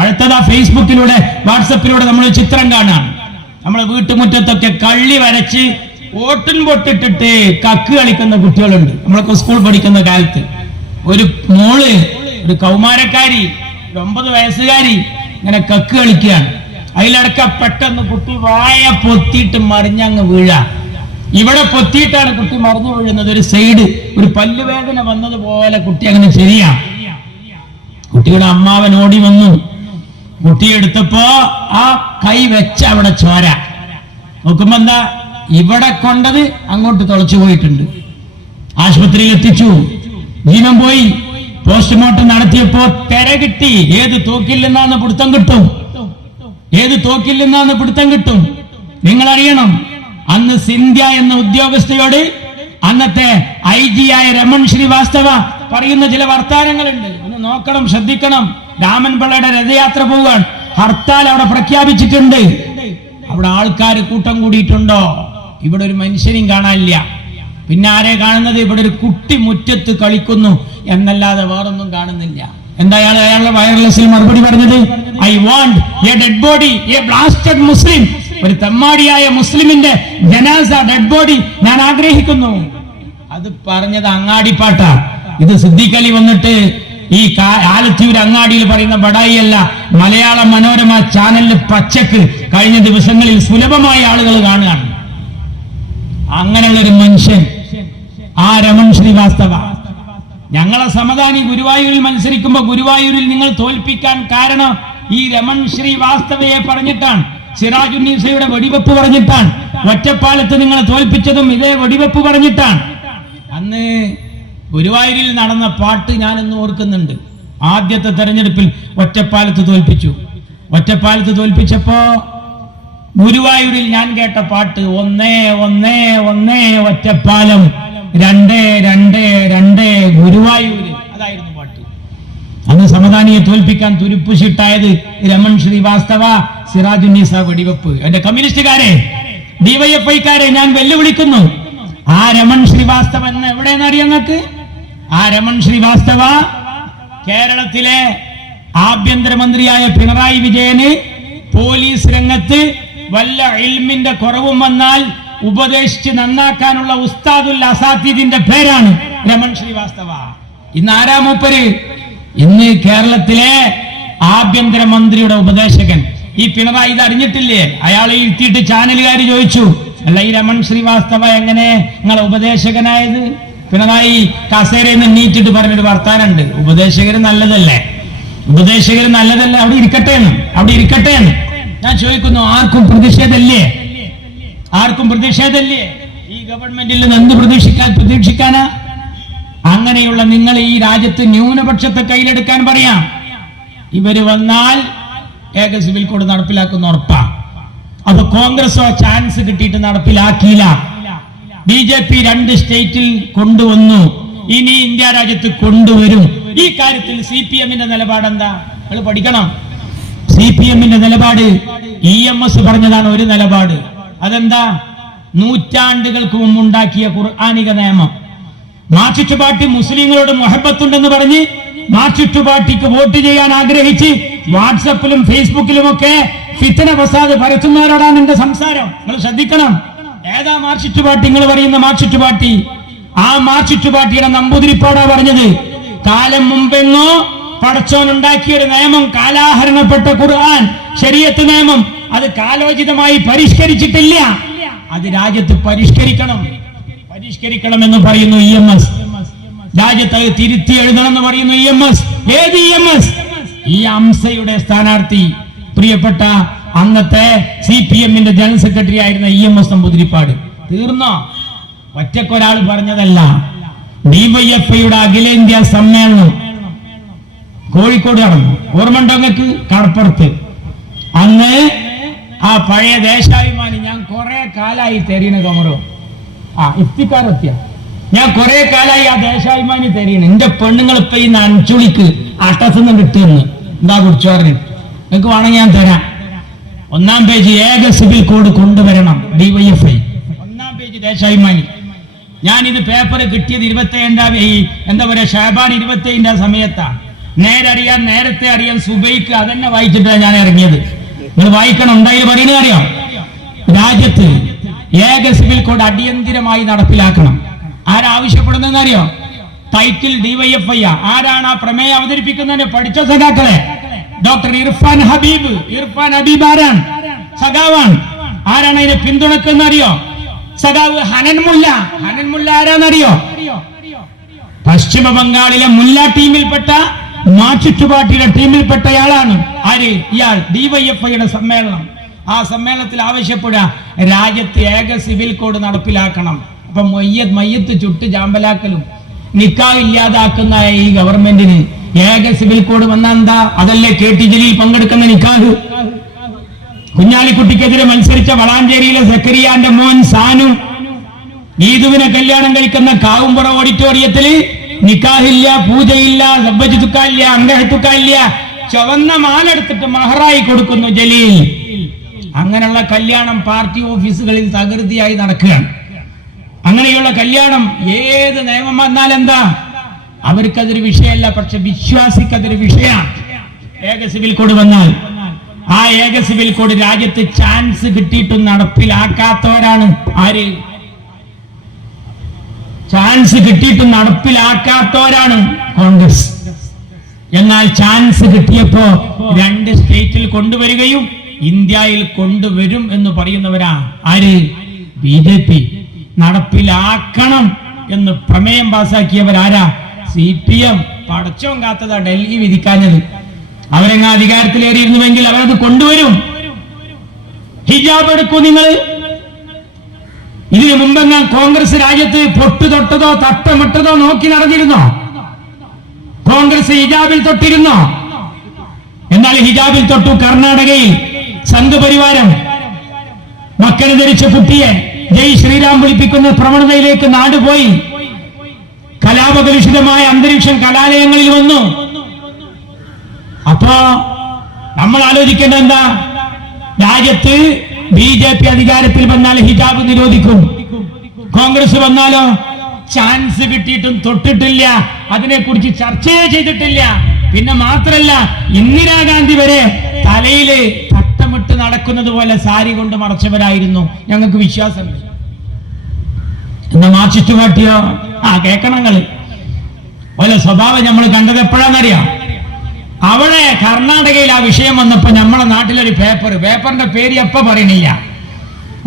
അടുത്തതാ ഫേസ്ബുക്കിലൂടെ വാട്സപ്പിലൂടെ നമ്മൾ ചിത്രം കാണാം. നമ്മളെ വീട്ടുമുറ്റത്തൊക്കെ കള്ളി വരച്ച് ഓട്ടിൻ പൊട്ടിട്ടിട്ട് കക്ക് കളിക്കുന്ന കുട്ടികളുണ്ട്. നമ്മളൊക്കെ സ്കൂൾ പഠിക്കുന്ന കാലത്ത് ഒരു മോള്, ഒരു കൗമാരക്കാരി, ഒരു 9 വയസ്സുകാരി ഇങ്ങനെ കക്ക് കളിക്കുകയാണ്. അതിലടക്ക പെട്ടെന്ന് കുട്ടി വായ പൊത്തിയിട്ട് മറിഞ്ഞങ്ങ് വീഴാ. ഇവിടെ പൊത്തിയിട്ടാണ് കുട്ടി മറിഞ്ഞു വീഴുന്നത്. ഒരു സൈഡ് ഒരു പല്ലുവേദന വന്നതുപോലെ കുട്ടി അങ്ങനെ ശരിയാ. കുട്ടിയുടെ അമ്മാവൻ ഓടി വന്നു. കുട്ടിയെടുത്തപ്പോ ആ കൈ വെച്ച അവിടെ ചോര. നോക്കുമ്പോ എന്താ, ഇവിടെ കൊണ്ടത് അങ്ങോട്ട് തുളച്ചു പോയിട്ടുണ്ട്. ആശുപത്രിയിൽ എത്തിച്ചു, ജീവൻ പോയി. പോസ്റ്റ്മോർട്ടം നടത്തിയപ്പോ തെര കിട്ടി. ഏത് തോക്കിൽ നിന്നാന്ന് പിടുത്തം കിട്ടും, ഏത് തോക്കിൽ നിന്നാന്ന് പിടുത്തം കിട്ടും. നിങ്ങൾ അറിയണം, അന്ന് സിന്ധ്യ എന്ന ഉദ്യോഗസ്ഥയോട് അന്നത്തെ IG ആയ രമൺ ശ്രീവാസ്തവ പറയുന്ന ചില വർത്താനങ്ങളുണ്ട്. ഒന്ന് നോക്കണം, ശ്രദ്ധിക്കണം. രാമൻപിള്ളയുടെ രഥയാത്ര പോവാൻ ഹർത്താൽ അവിടെ പ്രഖ്യാപിച്ചിട്ടുണ്ട്. അവിടെ ആൾക്കാർ കൂട്ടം കൂടിയിട്ടുണ്ടോ? ഇവിടെ ഒരു മനുഷ്യനെയും കാണാനില്ല. പിന്നെ ആരെ കാണുന്നത്? ഇവിടെ ഒരു കുട്ടി മുറ്റത്ത് കളിക്കുന്നു എന്നല്ലാതെ വേറൊന്നും കാണുന്നില്ല. എന്താ അയാളുടെ വയർലെസ്സിൽ മറുപടി പറഞ്ഞത്? I want a dead body, a blasted Muslim. ഒരു തെമ്മാടിയായ മുസ്ലിമിന്റെ ജനാസ, ഡെഡ് ബോഡി ഞാൻ ആഗ്രഹിക്കുന്നു. അത് പറഞ്ഞത് അങ്ങാടിപ്പാട്ടാ. ഇത് സിദ്ദീഖ് അലി വന്നിട്ട് ഈ ആലത്തിയൂർ അങ്ങാടിയിൽ പറയുന്ന ബടായി അല്ല, മലയാള മനോരമ ചാനലിൽ പച്ചക്ക് കഴിഞ്ഞ ദിവസങ്ങളിൽ സുലഭമായ ആളുകൾ കാണുകയാണ്. അങ്ങനെയുള്ളൊരു മനുഷ്യൻ ആ രമൺ ശ്രീവാസ്തവ. ഞങ്ങളെ സമദാനി ഗുരുവായൂരിൽ മത്സരിക്കുമ്പോ ഗുരുവായൂരിൽ നിങ്ങൾ തോൽപ്പിക്കാൻ കാരണം ഈ രമൺ ശ്രീവാസ്തവയെ പറഞ്ഞിട്ടാണ്. സിറാജുന്നീസയുടെ വെടിവെപ്പ് പറഞ്ഞിട്ടാണ്. ഒറ്റപ്പാലത്ത് നിങ്ങളെ തോൽപ്പിച്ചതും ഇതേ വെടിവെപ്പ് പറഞ്ഞിട്ടാണ്. അന്ന് ഗുരുവായൂരിൽ നടന്ന പാട്ട് ഞാനൊന്ന് ഓർക്കുന്നുണ്ട്. ആദ്യത്തെ തെരഞ്ഞെടുപ്പിൽ ഒറ്റപ്പാലത്ത് തോൽപ്പിച്ചു. ഒറ്റപ്പാലത്ത് തോൽപ്പിച്ചപ്പോ ഗുരുവായൂരിൽ ഞാൻ കേട്ട പാട്ട് 1 1 1 ഒറ്റപ്പാലം, 2 2 2 ഗുരുവായൂര്. അതായിരുന്നു പാട്ട്. അന്ന് സമദാനിയെ തോൽപ്പിക്കാൻ തുരുപ്പുശിട്ടായത് രമൺ ശ്രീവാസ്തവ, സിറാജുന്നീസ വെടിവെപ്പ്. എന്റെ കമ്മ്യൂണിസ്റ്റുകാരെ, DYFIക്കാരെ ഞാൻ വെല്ലുവിളിക്കുന്നു. ആ രമൺ ശ്രീവാസ്തവ എന്ന് എവിടെയെന്ന് അറിയാം നിങ്ങൾക്ക്? ആ രമൺ ശ്രീവാസ്തവ കേരളത്തിലെ ആഭ്യന്തരമന്ത്രിയായ പിണറായി വിജയന് പോലീസ് രംഗത്ത് വല്ല ഇൽമിന്റെ കുറവും വന്നാൽ ഉപദേശിച്ച് നന്നാക്കാനുള്ള ഉസ്താദുൽ അസാത്തിദിന്റെ പേരാണ് രമൺ ശ്രീവാസ്തവ. ഇന്ന് ആരാ മൂപ്പര്? ഇന്ന് കേരളത്തിലെ ആഭ്യന്തരമന്ത്രിയുടെ ഉപദേശകൻ. ഈ പിണറായി ഇത് അറിഞ്ഞിട്ടില്ലേ? അയാളെ ഇരുത്തിയിട്ട് ചാനലുകാർ ചോദിച്ചു, അല്ല ഈ രമൺ ശ്രീവാസ്തവ എങ്ങനെ നിങ്ങളെ ഉപദേശകനായത്? പിണറായി കസേരയിൽ നിന്ന് നീറ്റിട്ട് പറഞ്ഞൊരു വർത്താനുണ്ട്, ഉപദേശകര് നല്ലതല്ലേ, ഉപദേശകര് നല്ലതല്ലേ, അവിടെ ഇരിക്കട്ടെ എന്ന്, അവിടെ ഇരിക്കട്ടെ എന്ന്. ഞാൻ ചോദിക്കുന്നു, ആർക്കും പ്രതിഷേധല്ലേ? ആർക്കും പ്രതിഷേധല്ലേ? ഈ ഗവൺമെന്റിൽ നിന്ന് എന്ത് പ്രതീക്ഷിക്കാനാ? അങ്ങനെയുള്ള നിങ്ങൾ ഈ രാജ്യത്ത് ന്യൂനപക്ഷത്തെ കയ്യിലെടുക്കാൻ പറയാം. ഇവര് വന്നാൽ ഏക സിവിൽ കോഡ് നടപ്പിലാക്കുന്ന ഉറപ്പാ. അപ്പൊ കോൺഗ്രസോ ചാൻസ് കിട്ടിയിട്ട് നടപ്പിലാക്കിയില്ല. BJP 2 സ്റ്റേറ്റിൽ കൊണ്ടുവന്നു, ഇനി ഇന്ത്യ രാജ്യത്ത് കൊണ്ടുവരും. ഈ കാര്യത്തിൽ CPM-ന്റെ നിലപാട് എന്താ? നിങ്ങൾ പഠിക്കണം. CPM-ന്റെ നിലപാട് EMS പറഞ്ഞതാണ് ഒരു നിലപാട്. അതെന്താ? നൂറ്റാണ്ടുകൾക്ക് മുമ്പ് ഉണ്ടാക്കിയ ഖുർആനിക നിയമം. മാർക്സിസ്റ്റ് പാർട്ടി മുസ്ലിങ്ങളോട് മുഹബത്തുണ്ടെന്ന് പറഞ്ഞ് മാർക്സിസ്റ്റ് പാർട്ടിക്ക് വോട്ട് ചെയ്യാൻ ആഗ്രഹിച്ച് വാട്സപ്പിലും ഫേസ്ബുക്കിലും ഒക്കെ ഫിത്ന ഫസാദ് പരത്തുന്നവരോടാണ് എന്റെ സംസാരം. നിങ്ങൾ ശ്രദ്ധിക്കണം. ഏതാ മാർക്സിസ്റ്റ് പാർട്ടി? നിങ്ങൾ പറയുന്ന മാർക്സിസ്റ്റ് പാർട്ടി. ആ മാർക്സിസ്റ്റ് പാർട്ടിയുടെ നമ്പൂതിരിപ്പാടാ പറഞ്ഞത്, കാലം മുമ്പെങ്ങോ പടച്ചോൻ ഉണ്ടാക്കിയൊരു നിയമം, കാലാഹരണപ്പെട്ട ഖുർആൻ ശരീഅത്ത് നിയമം, അത് കാലോചിതമായി പരിഷ്കരിച്ചിട്ടില്ല. അത് രാജ്യത്ത് പരിഷ്കരിക്കണം എന്ന് പറയുന്നു EMS. രാജ്യത്ത് അത് തിരുത്തി എഴുതണം എന്ന് പറയുന്നു EMS. ഏത് EMS? ഈ അംസയുടെ സ്ഥാനാർത്ഥി പ്രിയപ്പെട്ട അന്നത്തെ CPM-ന്റെ ജനറൽ സെക്രട്ടറി ആയിരുന്ന EMS നമ്പൂതിരിപ്പാട്. തീർന്നോ? ഒറ്റക്കൊരാൾ പറഞ്ഞതല്ല. DYFIയുടെ അഖിലേന്ത്യാ സമ്മേളനം കോഴിക്കോട് നടന്നു. ഓർമ്മയുണ്ടോ നിങ്ങൾക്ക്? കടപ്പുറത്ത്. അന്ന് ആ പഴയ ദേശാഭിമാനി, ഞാൻ കുറെ കാലായി തെരീന കമറോ ഇഫ്തിക്കാരെത്തിയ, ഞാൻ കുറെ കാലായി ആ ദേശാഭിമാനി തെരീന. എന്റെ പെണ്ണുങ്ങൾ ഇപ്പൊ ഈ നനച്ചുളിക്ക് അട്ടത്തുനിന്ന് കിട്ടുമെന്ന് എന്താ കുടിച്ചോറിന്, നിങ്ങൾക്ക് വേണമെങ്കിൽ ഞാൻ തരാം. 1-ാം പേജ് ഏക സിവിൽ കോഡ് കൊണ്ടുവരണം DYFI. 1-ാം പേജ് ദേശാഭിമാനി. ഞാനിത് പേപ്പർ കിട്ടിയത് 27 ഷാബാൻ 27 സമയത്താ. നേരത്തെ അറിയാൻ സുബൈക്ക് അതെന്നെ വായിച്ചിട്ടാണ് ഞാൻ ഇറങ്ങിയത്. നിങ്ങൾ വായിക്കണം. എന്തായാലും പറയുന്നത് അറിയാം. രാജ്യത്ത് ഏക സിവിൽ കോഡ് അടിയന്തിരമായി നടപ്പിലാക്കണം. ആരാവശ്യപ്പെടുന്നതെന്ന് അറിയോ? Title DYFI. ആരാണ് ആ പ്രമേയം അവതരിപ്പിക്കുന്നതിന്? പഠിച്ച സഖാക്കളെ, ഡോക്ടർ ഇർഫാൻ ഹബീബ്. ഇർഫാൻ ഹബീബ് ആരാണ്? സഖാവാണ്. ആരാണ് അതിനെ പിന്തുണക്കുന്ന അറിയോ? സഖാവ് ഹനൻ മുല്ല. ഹനൻ മുല്ല ആരാന്നറിയോ? പശ്ചിമ ബംഗാളിലെ മുല്ല ടീമിൽപ്പെട്ട, മാർക്സിസ്റ്റ് പാർട്ടിയുടെ ടീമിൽപ്പെട്ടയാളാണ്. ആര്? ഇയാൾ. DYFIയുടെ സമ്മേളനം. ആ സമ്മേളനത്തിൽ ആവശ്യപ്പെടുക രാജ്യത്ത് ഏക സിവിൽ കോഡ് നടപ്പിലാക്കണം. അപ്പൊ മയ്യത്ത് ചുട്ട് ചാമ്പലാക്കലും നിക്കാഹ് ഇല്ലാതാക്കുന്ന ഈ ഗവൺമെന്റിന് ഏക സിവിൽ കോഡ് വന്നാ എന്താ? അതല്ലേ KT ജലീൽ പങ്കെടുക്കുന്ന നിക്കാഹ്. കുഞ്ഞാലിക്കുട്ടിക്കെതിരെ മത്സരിച്ച വളാഞ്ചേരിയിലെ സക്കരിയാന്റെ മോൻ സാനു ഈദുവിനെ കല്യാണം കഴിക്കുന്ന കാവുംപുറ ഓഡിറ്റോറിയത്തിൽ നിക്കാഹില്ല, പൂജയില്ല, സബ്ബജിത്തുക്കായില്ല, അംഗഹത്തുക്കായില്ല. ചുവന്ന മാലെടുത്തിട്ട് മഹറായി കൊടുക്കുന്നു ജലീൽ. അങ്ങനെയുള്ള കല്യാണം പാർട്ടി ഓഫീസുകളിൽ തകൃതിയായി നടക്കുകയാണ്. അങ്ങനെയുള്ള കല്യാണം ഏത് നിയമം വന്നാൽ എന്താ? അവർക്കതൊരു വിഷയമല്ല, പക്ഷെ വിശ്വാസിക്കതൊരു വിഷയമാണ്. ഏക സിവിൽ കോഡ് വന്നാൽ ആ ഏക സിവിൽ കോഡ് രാജ്യത്ത് ചാൻസ് കിട്ടിയിട്ടും നടപ്പിലാക്കാത്തവരാണ് ആര്? ചാൻസ് കിട്ടിയിട്ടും നടപ്പിലാക്കാത്തവരാണ് കോൺഗ്രസ്. എന്നാൽ ചാൻസ് കിട്ടിയപ്പോ 2 സ്റ്റേറ്റിൽ കൊണ്ടുവരികയും ഇന്ത്യയിൽ കൊണ്ടുവരും എന്ന് പറയുന്നവരാ ആര്? BJP. നടപ്പിലാക്കണം എന്ന് പ്രമേയം പാസാക്കിയവരാരാ? CPM. പടച്ചോൻ കാത്തതാ ഡൽഹി വിധിക്കാഞ്ഞത്. അവരെങ്ങ അധികാരത്തിലേറിയിരുന്നുവെങ്കിൽ അവരത് കൊണ്ടുവരും. ഹിജാബ് എടുക്കൂ നിങ്ങൾ. ഇതിനു മുമ്പെങ്ങാൻ കോൺഗ്രസ് രാജ്യത്ത് പൊട്ടു തൊട്ടതോ തട്ടമിട്ടതോ നോക്കി നടന്നിരുന്നോ? കോൺഗ്രസ് ഹിജാബിൽ തൊട്ടിരുന്നോ? എന്നാൽ ഹിജാബിൽ തൊട്ടു. കർണാടകയിൽ സംഘപരിവാരം മക്കളെ ധരിച്ച കുട്ടിയെ ജയ് ശ്രീരാം വിളിപ്പിക്കുന്ന പ്രവണതയിലേക്ക് നാടുപോയി. കലാപകലുഷിതമായ അന്തരീക്ഷം കലാലയങ്ങളിൽ വന്നു. അപ്പോ നമ്മൾ ആലോചിക്കേണ്ടത് എന്താ? രാജ്യത്ത് BJP അധികാരത്തിൽ വന്നാൽ ഹിജാബ് നിരോധിക്കും. കോൺഗ്രസ് വന്നാലോ? ചാൻസ് കിട്ടിയിട്ടും തൊട്ടിട്ടില്ല, അതിനെക്കുറിച്ച് ചർച്ചയെ ചെയ്തിട്ടില്ല. പിന്നെ മാത്രല്ല, ഇന്ദിരാഗാന്ധി വരെ തലയില് തട്ടമിട്ട് നടക്കുന്നത് പോലെ സാരി കൊണ്ട് മറച്ചവരായിരുന്നു. ഞങ്ങൾക്ക് വിശ്വാസമുണ്ട്. എന്നാ മാർക്സിസ്റ്റ് പാർട്ടിയോ? കേൾക്കണങ്ങള് ഓലെ സ്വഭാവം നമ്മൾ കണ്ടത് എപ്പോഴാന്നറിയാം? അവിടെ കർണാടകയിൽ ആ വിഷയം വന്നപ്പോ നമ്മളെ നാട്ടിലൊരു പേപ്പറിന്റെ പേര് എപ്പ പറയണില്ല,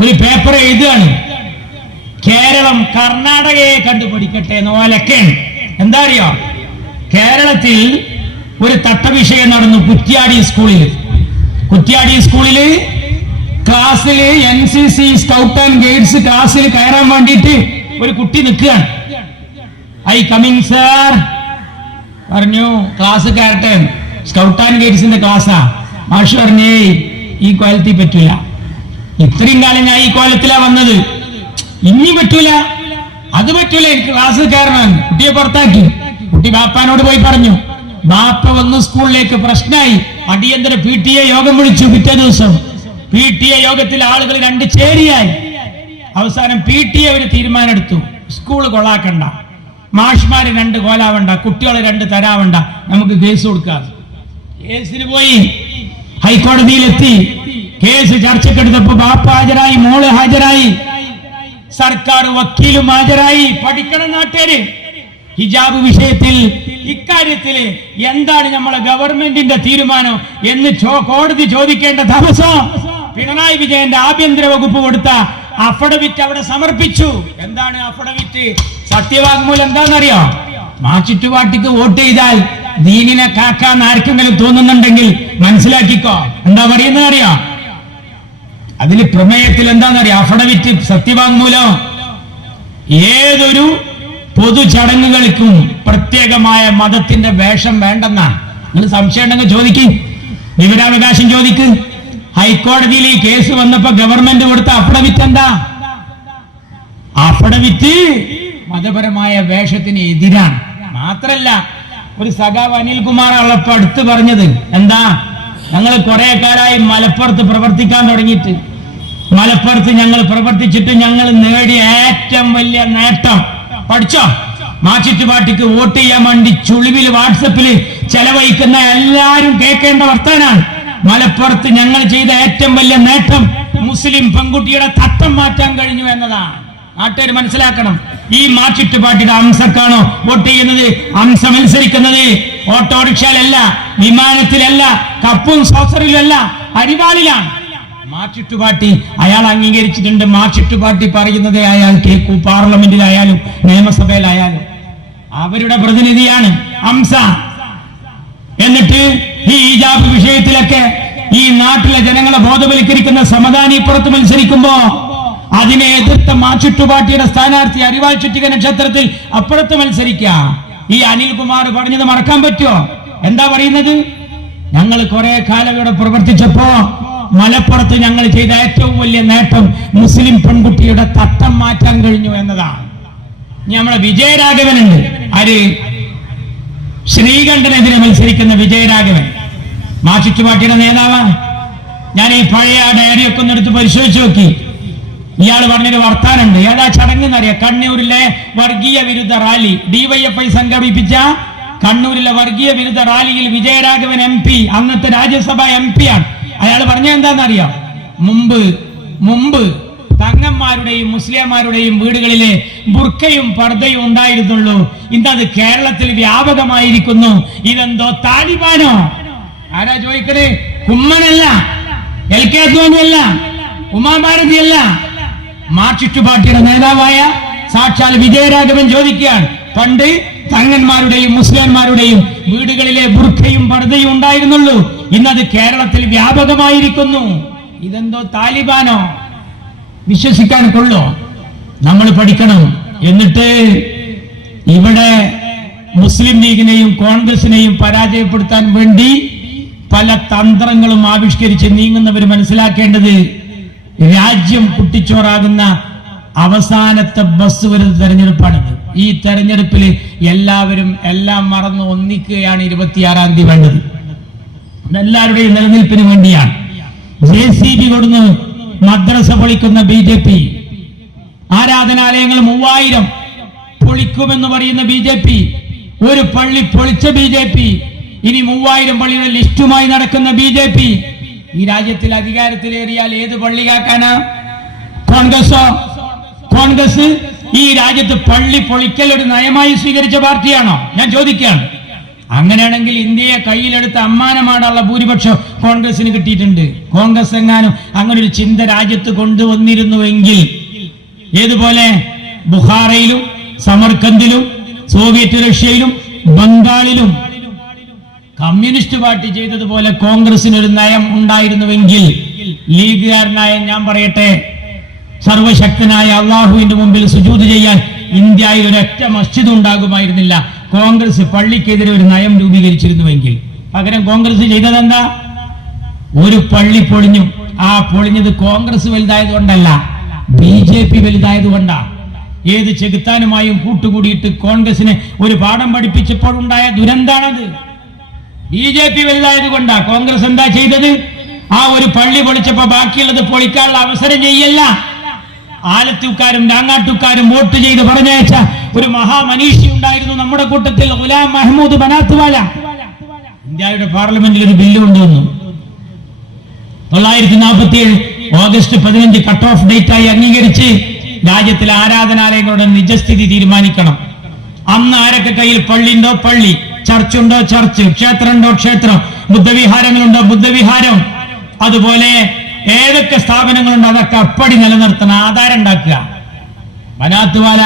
ഒരു പേപ്പർ എഴുതുകയാണ്. കേരളം കർണാടകയെ കണ്ടുപിടിക്കട്ടെ എന്നോലൊക്കെ. എന്താ അറിയോ? കേരളത്തിൽ ഒരു തട്ടവിഷയം നടന്നു കുറ്റ്യാടി സ്കൂളില് ക്ലാസ്സിൽ NCC സ്കൗട്ട് ആൻഡ് ഗൈഡ്സ് ക്ലാസ്സിൽ കയറാൻ വേണ്ടിയിട്ട് ഒരു കുട്ടി നിൽക്കുകയാണ്. ഐ കമ്മിങ് സർ പറഞ്ഞു. ക്ലാസ് കയറട്ടെ. സ്കൗട്ട് ആൻഡ് ഗൈഡ്സിന്റെ ക്ലാസ്സാ. മാഷ് പറഞ്ഞേ ഈ കോലത്തിൽ പറ്റൂല, ഇത്രയും കാലം ഞാൻ ഈ കോലത്തിലാ വന്നത്, ഇനി പറ്റൂല, അത് പറ്റൂല, എനിക്ക് ക്ലാസ് കയറണം. കുട്ടിയെ പുറത്താക്കി. കുട്ടി ബാപ്പാനോട് പോയി പറഞ്ഞു. ബാപ്പ വന്ന് സ്കൂളിലേക്ക്. പ്രശ്നമായി. അടിയന്തര PTA യോഗം വിളിച്ചു. പിറ്റേ ദിവസം PTA യോഗത്തിൽ ആളുകൾ 2 ചേരിയായി. അവസാനം PTA ഒരു തീരുമാനം എടുത്തു. സ്കൂള് കൊള്ളാക്കണ്ട, മാഷ്മാര് 2 കോലാവണ്ട, കുട്ടികളെ 2 തരാവണ്ട, നമുക്ക് കേസ് കൊടുക്കാം. കേസിന് പോയി. ഹൈക്കോടതിയിലെത്തി. കേസ് ചർച്ചക്കെടുത്തപ്പോ ബാപ്പ ഹാജരായി, മോള് ഹാജരായി, സർക്കാർ വക്കീലും ഹാജരായി. പഠിക്കണം നാട്ടുകാര്. ഹിജാബ് വിഷയത്തിൽ ഇക്കാര്യത്തിൽ എന്താണ് നമ്മളെ ഗവൺമെന്റിന്റെ തീരുമാനം എന്ന് കോടതി ചോദിക്കേണ്ട ദിവസം പിണറായി വിജയന്റെ ആഭ്യന്തര വകുപ്പ് കൊടുത്ത അഫിഡവിറ്റ് അവിടെ സമർപ്പിച്ചു. എന്താണ് അഫിഡവിറ്റ്? സത്യവാങ്മൂലം എന്താണെന്നറിയോ? മാർക്സിസ്റ്റ് പാർട്ടിക്ക് വോട്ട് ചെയ്താൽ ദീനിനെ കാക്കാൻ ആർക്കെങ്കിലും തോന്നുന്നുണ്ടെങ്കിൽ മനസ്സിലാക്കിക്കോ. എന്താ പറയുന്നത് അറിയോ? അതിൽ പ്രമേയത്തിൽ എന്താണെന്നറിയോ? അഫിഡവിറ്റ്, സത്യവാങ്മൂലം ഏതൊരു പൊതു ചടങ്ങുകൾക്കും പ്രത്യേകമായ മതത്തിന്റെ വേഷം വേണ്ടെന്നാണ്. നിങ്ങൾ സംശയം ഉണ്ടെങ്കിൽ ചോദിക്കും, വിവരാവകാശം ചോദിക്ക്. ഹൈക്കോടതിയിൽ ഈ കേസ് വന്നപ്പോ ഗവൺമെന്റ് കൊടുത്ത അഫിഡവിറ്റ് എന്താ? അഫിഡവിറ്റ് മതപരമായ വേഷത്തിന് എതിരാണ്. മാത്രല്ല, ഒരു സഖാവ് അനിൽകുമാർ ഉള്ളപ്പോ അടുത്ത് പറഞ്ഞത് എന്താ? ഞങ്ങൾ കുറെ കാലമായി മലപ്പുറത്ത് പ്രവർത്തിക്കാൻ തുടങ്ങിയിട്ട്, മലപ്പുറത്ത് ഞങ്ങൾ പ്രവർത്തിച്ചിട്ട് ഞങ്ങൾ നേടിയ ഏറ്റവും വലിയ നേട്ടം പഠിച്ചോ? മാർക്സിസ്റ്റ് പാർട്ടിക്ക് വോട്ട് ചെയ്യാൻ വേണ്ടി ചുളിവിൽ വാട്സപ്പിൽ ചെലവഴിക്കുന്ന എല്ലാരും കേൾക്കേണ്ട വർത്താനാണ്. മലപ്പുറത്ത് ഞങ്ങൾ ചെയ്ത ഏറ്റവും വലിയ നേട്ടം മുസ്ലിം പെൺകുട്ടിയുടെ തട്ടം മാറ്റാൻ കഴിഞ്ഞു എന്നതാണ്. നാട്ടുകാർ മനസ്സിലാക്കണം. ഈ മാർക്സിസ്റ്റ് അംസക്കാണോ വോട്ട് ചെയ്യുന്നത്? അംസ മത്സരിക്കുന്നത് ഓട്ടോറിക്ഷയിലല്ല, വിമാനത്തിലല്ല, കപ്പും സോസറിലല്ല, അരിവാളിലാണ്. മാർക്സിസ്റ്റ് പാർട്ടി അയാൾ അംഗീകരിച്ചിട്ടുണ്ട്. മാർക്സിസ്റ്റ് പാർട്ടി പറയുന്നത് അയാൾ കേൾക്കൂ. പാർലമെന്റിലായാലും നിയമസഭയിലായാലും അവരുടെ പ്രതിനിധിയാണ് അംസ. എന്നിട്ട് ഈ ഹിജാബ് വിഷയത്തിലൊക്കെ ഈ നാട്ടിലെ ജനങ്ങളെ ബോധവൽക്കരിക്കുന്ന സമദാനിപ്പുറത്ത് മത്സരിക്കുമ്പോ അതിനെ എതിർത്ത മാർക്സിസ്റ്റ് പാർട്ടിയുടെ സ്ഥാനാർത്ഥി അരിവാൾ ചുറ്റിക നക്ഷത്രത്തിൽ അപ്പുറത്ത് മത്സരിക്കുക. ഈ അനിൽകുമാർ പറഞ്ഞത് മറക്കാൻ പറ്റുമോ? എന്താ പറയുന്നത്? ഞങ്ങൾ കുറെ കാലം ഇവിടെ പ്രവർത്തിച്ചപ്പോ മലപ്പുറത്ത് ഞങ്ങൾ ചെയ്ത ഏറ്റവും വലിയ നേട്ടം മുസ്ലിം പെൺകുട്ടിയുടെ തട്ടം മാറ്റാൻ കഴിഞ്ഞു എന്നതാണ്. നമ്മളെ വിജയരാഘവനുണ്ട്. ആര്? ശ്രീകണ്ഠനെതിരെ മത്സരിക്കുന്ന വിജയരാഘവൻ മാർക്സിസ്റ്റ് പാർട്ടിയുടെ നേതാവാ. ഞാൻ ഈ പഴയ ഡയറിയൊക്കെ ഒന്ന് എടുത്ത് പരിശോധിച്ച് നോക്കി. ഇയാൾ പറഞ്ഞൊരു വർത്താനുണ്ട്. ഏതാ ചടങ്ങെന്നറിയാം? കണ്ണൂരിലെ വർഗീയ വിരുദ്ധ റാലി DYFI സംഘടിപ്പിച്ച കണ്ണൂരിലെ വർഗീയ വിരുദ്ധ റാലിയിൽ വിജയരാഘവൻ MP, അന്നത്തെ രാജ്യസഭ MP ആണ്. അയാൾ പറഞ്ഞ എന്താണെന്നറിയാം? മുമ്പ് തങ്ങന്മാരുടെയും മുസ്ലിംമാരുടെയും വീടുകളിലെ ബുർക്കയും പർദ്ദയും ഉണ്ടായിരുന്നുള്ളൂ. ഇന്നത് കേരളത്തിൽ വ്യാപകമായിരിക്കുന്നു. ഇതെന്തോ താലിബാനോ? ആരാ ചോദിക്കണേ? കുമ്മനല്ല, LK അദ്വാനിയല്ല, ഉമാഭാരതിയല്ല, മാർക്സിസ്റ്റ് പാർട്ടിയുടെ നേതാവായ സാക്ഷാൽ വിജയരാഘവൻ ചോദിക്കുകയാണ്. പണ്ട് തങ്ങന്മാരുടെയും മുസ്ലിംമാരുടെയും വീടുകളിലെ ബുർക്കയും പർദ്ദയും ഉണ്ടായിരുന്നുള്ളൂ. ഇന്നത് കേരളത്തിൽ വ്യാപകമായിരിക്കുന്നു. ഇതെന്തോ താലിബാനോ? വിശ്വസിക്കാൻ കൊള്ളോ? നമ്മൾ പഠിക്കണം. എന്നിട്ട് ഇവിടെ മുസ്ലിം ലീഗിനെയും കോൺഗ്രസിനെയും പരാജയപ്പെടുത്താൻ വേണ്ടി പല തന്ത്രങ്ങളും ആവിഷ്കരിച്ച് നീങ്ങുന്നവർ മനസ്സിലാക്കേണ്ടത് രാജ്യം കുട്ടിച്ചോറാകുന്ന അവസാനത്തെ ബസ് വരുന്ന തെരഞ്ഞെടുപ്പാണിത്. ഈ തെരഞ്ഞെടുപ്പിൽ എല്ലാവരും എല്ലാം മറന്ന് ഒന്നിക്കുകയാണ് 26-ാം തീയതി വേണ്ടത്. അതെല്ലാവരുടെയും നിലനിൽപ്പിന് വേണ്ടിയാണ്. JCB കൊടുന്ന് മദ്രസ പൊളിക്കുന്ന BJP, ആരാധനാലയങ്ങൾ 3000 പൊളിക്കുമെന്ന് പറയുന്ന BJP, ഒരു പള്ളി പൊളിച്ച BJP, ഇനി 3000 പള്ളിയുടെ ലിസ്റ്റുമായി നടക്കുന്ന BJP. ഈ രാജ്യത്തിൽ അധികാരത്തിലേറിയാൽ ഏത് പള്ളി കാക്കാനാ? കോൺഗ്രസ് ഈ രാജ്യത്ത് പള്ളി പൊളിക്കൽ ഒരു നയമായി സ്വീകരിച്ച പാർട്ടിയാണോ? ഞാൻ ചോദിക്കുകയാണ്. അങ്ങനെയാണെങ്കിൽ ഇന്ത്യയെ കയ്യിലെടുത്ത അമ്മാനമാടുള്ള ഭൂരിപക്ഷം കോൺഗ്രസിന് കിട്ടിയിട്ടുണ്ട്. കോൺഗ്രസ് എങ്ങാനും അങ്ങനെ ഒരു ചിന്ത രാജ്യത്ത് കൊണ്ടുവന്നിരുന്നുവെങ്കിൽ ഏതുപോലെ ബുഹാറയിലും സമർക്കന്ദിലും സോവിയറ്റ് റഷ്യയിലും ബംഗാളിലും കമ്മ്യൂണിസ്റ്റ് പാർട്ടി ചെയ്തതുപോലെ കോൺഗ്രസിന് ഒരു നയം ഉണ്ടായിരുന്നുവെങ്കിൽ ലീഗുകാരനായ ഞാൻ പറയട്ടെ, സർവശക്തനായ അള്ളാഹുവിന്റെ മുമ്പിൽ സുജൂദ് ചെയ്യാൻ ഇന്ത്യയിൽ ഒരൊറ്റ മസ്ജിദ് ഉണ്ടാകുമായിരുന്നില്ല. കോൺഗ്രസ് പള്ളിക്കെതിരെ ഒരു നയം രൂപീകരിച്ചിരുന്നുവെങ്കിൽ. പകരം കോൺഗ്രസ് ചെയ്തതെന്താ? ഒരു പള്ളി പൊളിഞ്ഞു. ആ പൊളിഞ്ഞത് കോൺഗ്രസ് വലുതായത് കൊണ്ടല്ല, BJP വലുതായത് കൊണ്ടാ. ഏത് ചെകുത്താനുമായും കൂട്ടുകൂടിയിട്ട് കോൺഗ്രസിനെ ഒരു പാഠം പഠിപ്പിച്ചപ്പോൾ ഉണ്ടായ ദുരന്താണത്. BJP വലുതായത് കൊണ്ടാ. കോൺഗ്രസ് എന്താ ചെയ്തത്? ആ ഒരു പള്ളി പൊളിച്ചപ്പോ ബാക്കിയുള്ളത് പൊളിക്കാനുള്ള അവസരം ചെയ്യല്ല. ആലത്തൂക്കാരും രാങ്ങാട്ടുകാരും വോട്ട് ചെയ്ത് പറഞ്ഞയച്ച ഒരു മഹാമനീഷി ഉണ്ടായിരുന്നു നമ്മുടെ കൂട്ടത്തിൽ, ഗുലാം മഹ്മൂദ് ബനാത്വാല. ഇന്ത്യയുടെ പാർലമെന്റിൽ ഒരു ബില്ല് കൊണ്ടുവന്നു. 947 ഓഗസ്റ്റ് 15 കട്ട് ഓഫ് ഡേറ്റ് ആയി അംഗീകരിച്ച് രാജ്യത്തിലെ ആരാധനാലയങ്ങളുടെ നിജസ്ഥിതി തീരുമാനിക്കണം. അന്ന് ആരൊക്കെ കയ്യിൽ പള്ളിയുണ്ടോ പള്ളി, ചർച്ചുണ്ടോ ചർച്ച്, ക്ഷേത്രമുണ്ടോ ക്ഷേത്രം, ബുദ്ധവിഹാരങ്ങളുണ്ടോ ബുദ്ധവിഹാരം, അതുപോലെ ഏതൊക്കെ സ്ഥാപനങ്ങളുണ്ടോ അതൊക്കെ അപ്പടി നിലനിർത്തണം, ആധാരം ഉണ്ടാക്കുക. ബനാത്വാല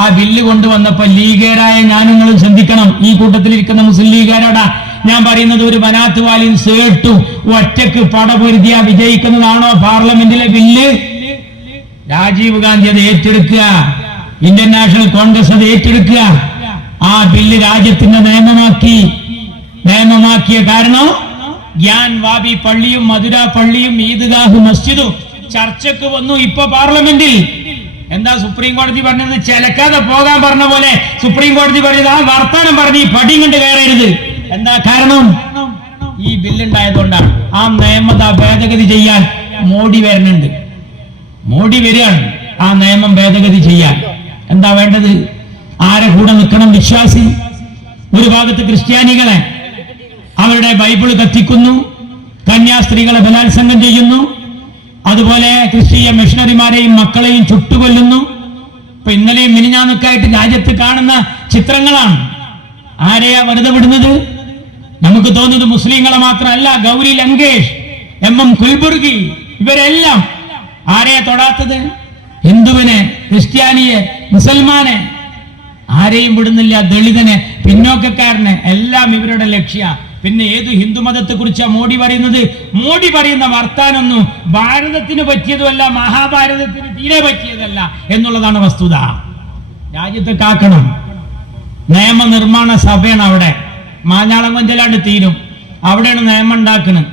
ആ ബില്ല് കൊണ്ടുവന്നപ്പോ ലീഗേരായ ഞാനും ചിന്തിക്കണം. ഈ കൂട്ടത്തിലിരിക്കുന്ന മുസ്ലിം ലീഗേരോടാ ഞാൻ പറയുന്നത്. ഒരു ബനാത്വാലയും സേട്ടും ഒറ്റക്ക് പടപൊരുതിയ വിജയിക്കുന്നതാണോ പാർലമെന്റിലെ ബില്ല്? രാജീവ് ഗാന്ധി അത് ഏറ്റെടുക്കുക, ഇന്ത്യൻ നാഷണൽ കോൺഗ്രസ് അത് ഏറ്റെടുക്കുക. ആ ബില്ല് രാജ്യത്തിന്റെ നിയമമാക്കിയ കാരണം ഗ്യാൻ വാബി പള്ളിയും മധുര പള്ളിയും ഈദ്ഗാഹ് മസ്ജിദും ചർച്ചക്ക് വന്നു. ഇപ്പൊ പാർലമെന്റിൽ എന്താ സുപ്രീം കോടതി പറഞ്ഞത്? ചിലക്കാതെ പോകാൻ പറഞ്ഞ പോലെ സുപ്രീം കോടതി പറഞ്ഞത് ആ വർത്താനം പറഞ്ഞ് ഈ പടി കണ്ട് കയറരുത്. എന്താ കാരണം? ഈ ബില്ലുണ്ടായതുകൊണ്ടാണ്. ആ നിയമത ഭേദഗതി ചെയ്യാൻ മോഡി വരുന്നുണ്ട്. മോഡി വരികയാണ് ആ നിയമം ഭേദഗതി ചെയ്യാൻ. എന്താ വേണ്ടത്? ആരെ കൂടെ നിൽക്കണം? വിശ്വാസി. ഒരു ഭാഗത്ത് ക്രിസ്ത്യാനികളെ അവരുടെ ബൈബിൾ കത്തിക്കുന്നു, കന്യാസ്ത്രീകളെ ബലാത്സംഗം ചെയ്യുന്നു, അതുപോലെ ക്രിസ്തീയ മിഷണറിമാരെയും മക്കളെയും ചുട്ടുകൊല്ലുന്നു. ഇപ്പൊ ഇന്നലെയും മിനിഞ്ഞാന്നൊക്കെ ആയിട്ട് രാജ്യത്ത് കാണുന്ന ചിത്രങ്ങളാണ്. ആരെയാ വെറുതെ വിടുന്നത്? നമുക്ക് തോന്നുന്നത് മുസ്ലിങ്ങളെ മാത്രമല്ല, ഗൗരി ലങ്കേഷ്, MM കുൽബുർഗി, ഇവരെല്ലാം ആരെയാ തൊടാത്തത്? ഹിന്ദുവിനെ, ക്രിസ്ത്യാനിയെ, മുസൽമാനെ ആരെയും വിടുന്നില്ല. ദളിതനെ, പിന്നോക്കക്കാരനെ എല്ലാം ഇവരുടെ ലക്ഷ്യ. പിന്നെ ഏത് ഹിന്ദു മതത്തെ കുറിച്ചാ മോഡി പറയുന്നത്? മോഡി പറയുന്ന വർത്താനൊന്നും ഭാരതത്തിന് പറ്റിയതുമല്ല, മഹാഭാരതത്തിന് തീരെ പറ്റിയതല്ല എന്നുള്ളതാണ് വസ്തുത. രാജ്യത്തെ കാക്കണം. നിയമനിർമ്മാണ സഭയാണ് അവിടെ. മാഞ്ഞാളം കൊഞ്ചലാണ്ട് തീരും. അവിടെയാണ് നിയമം ഉണ്ടാക്കുന്നത്.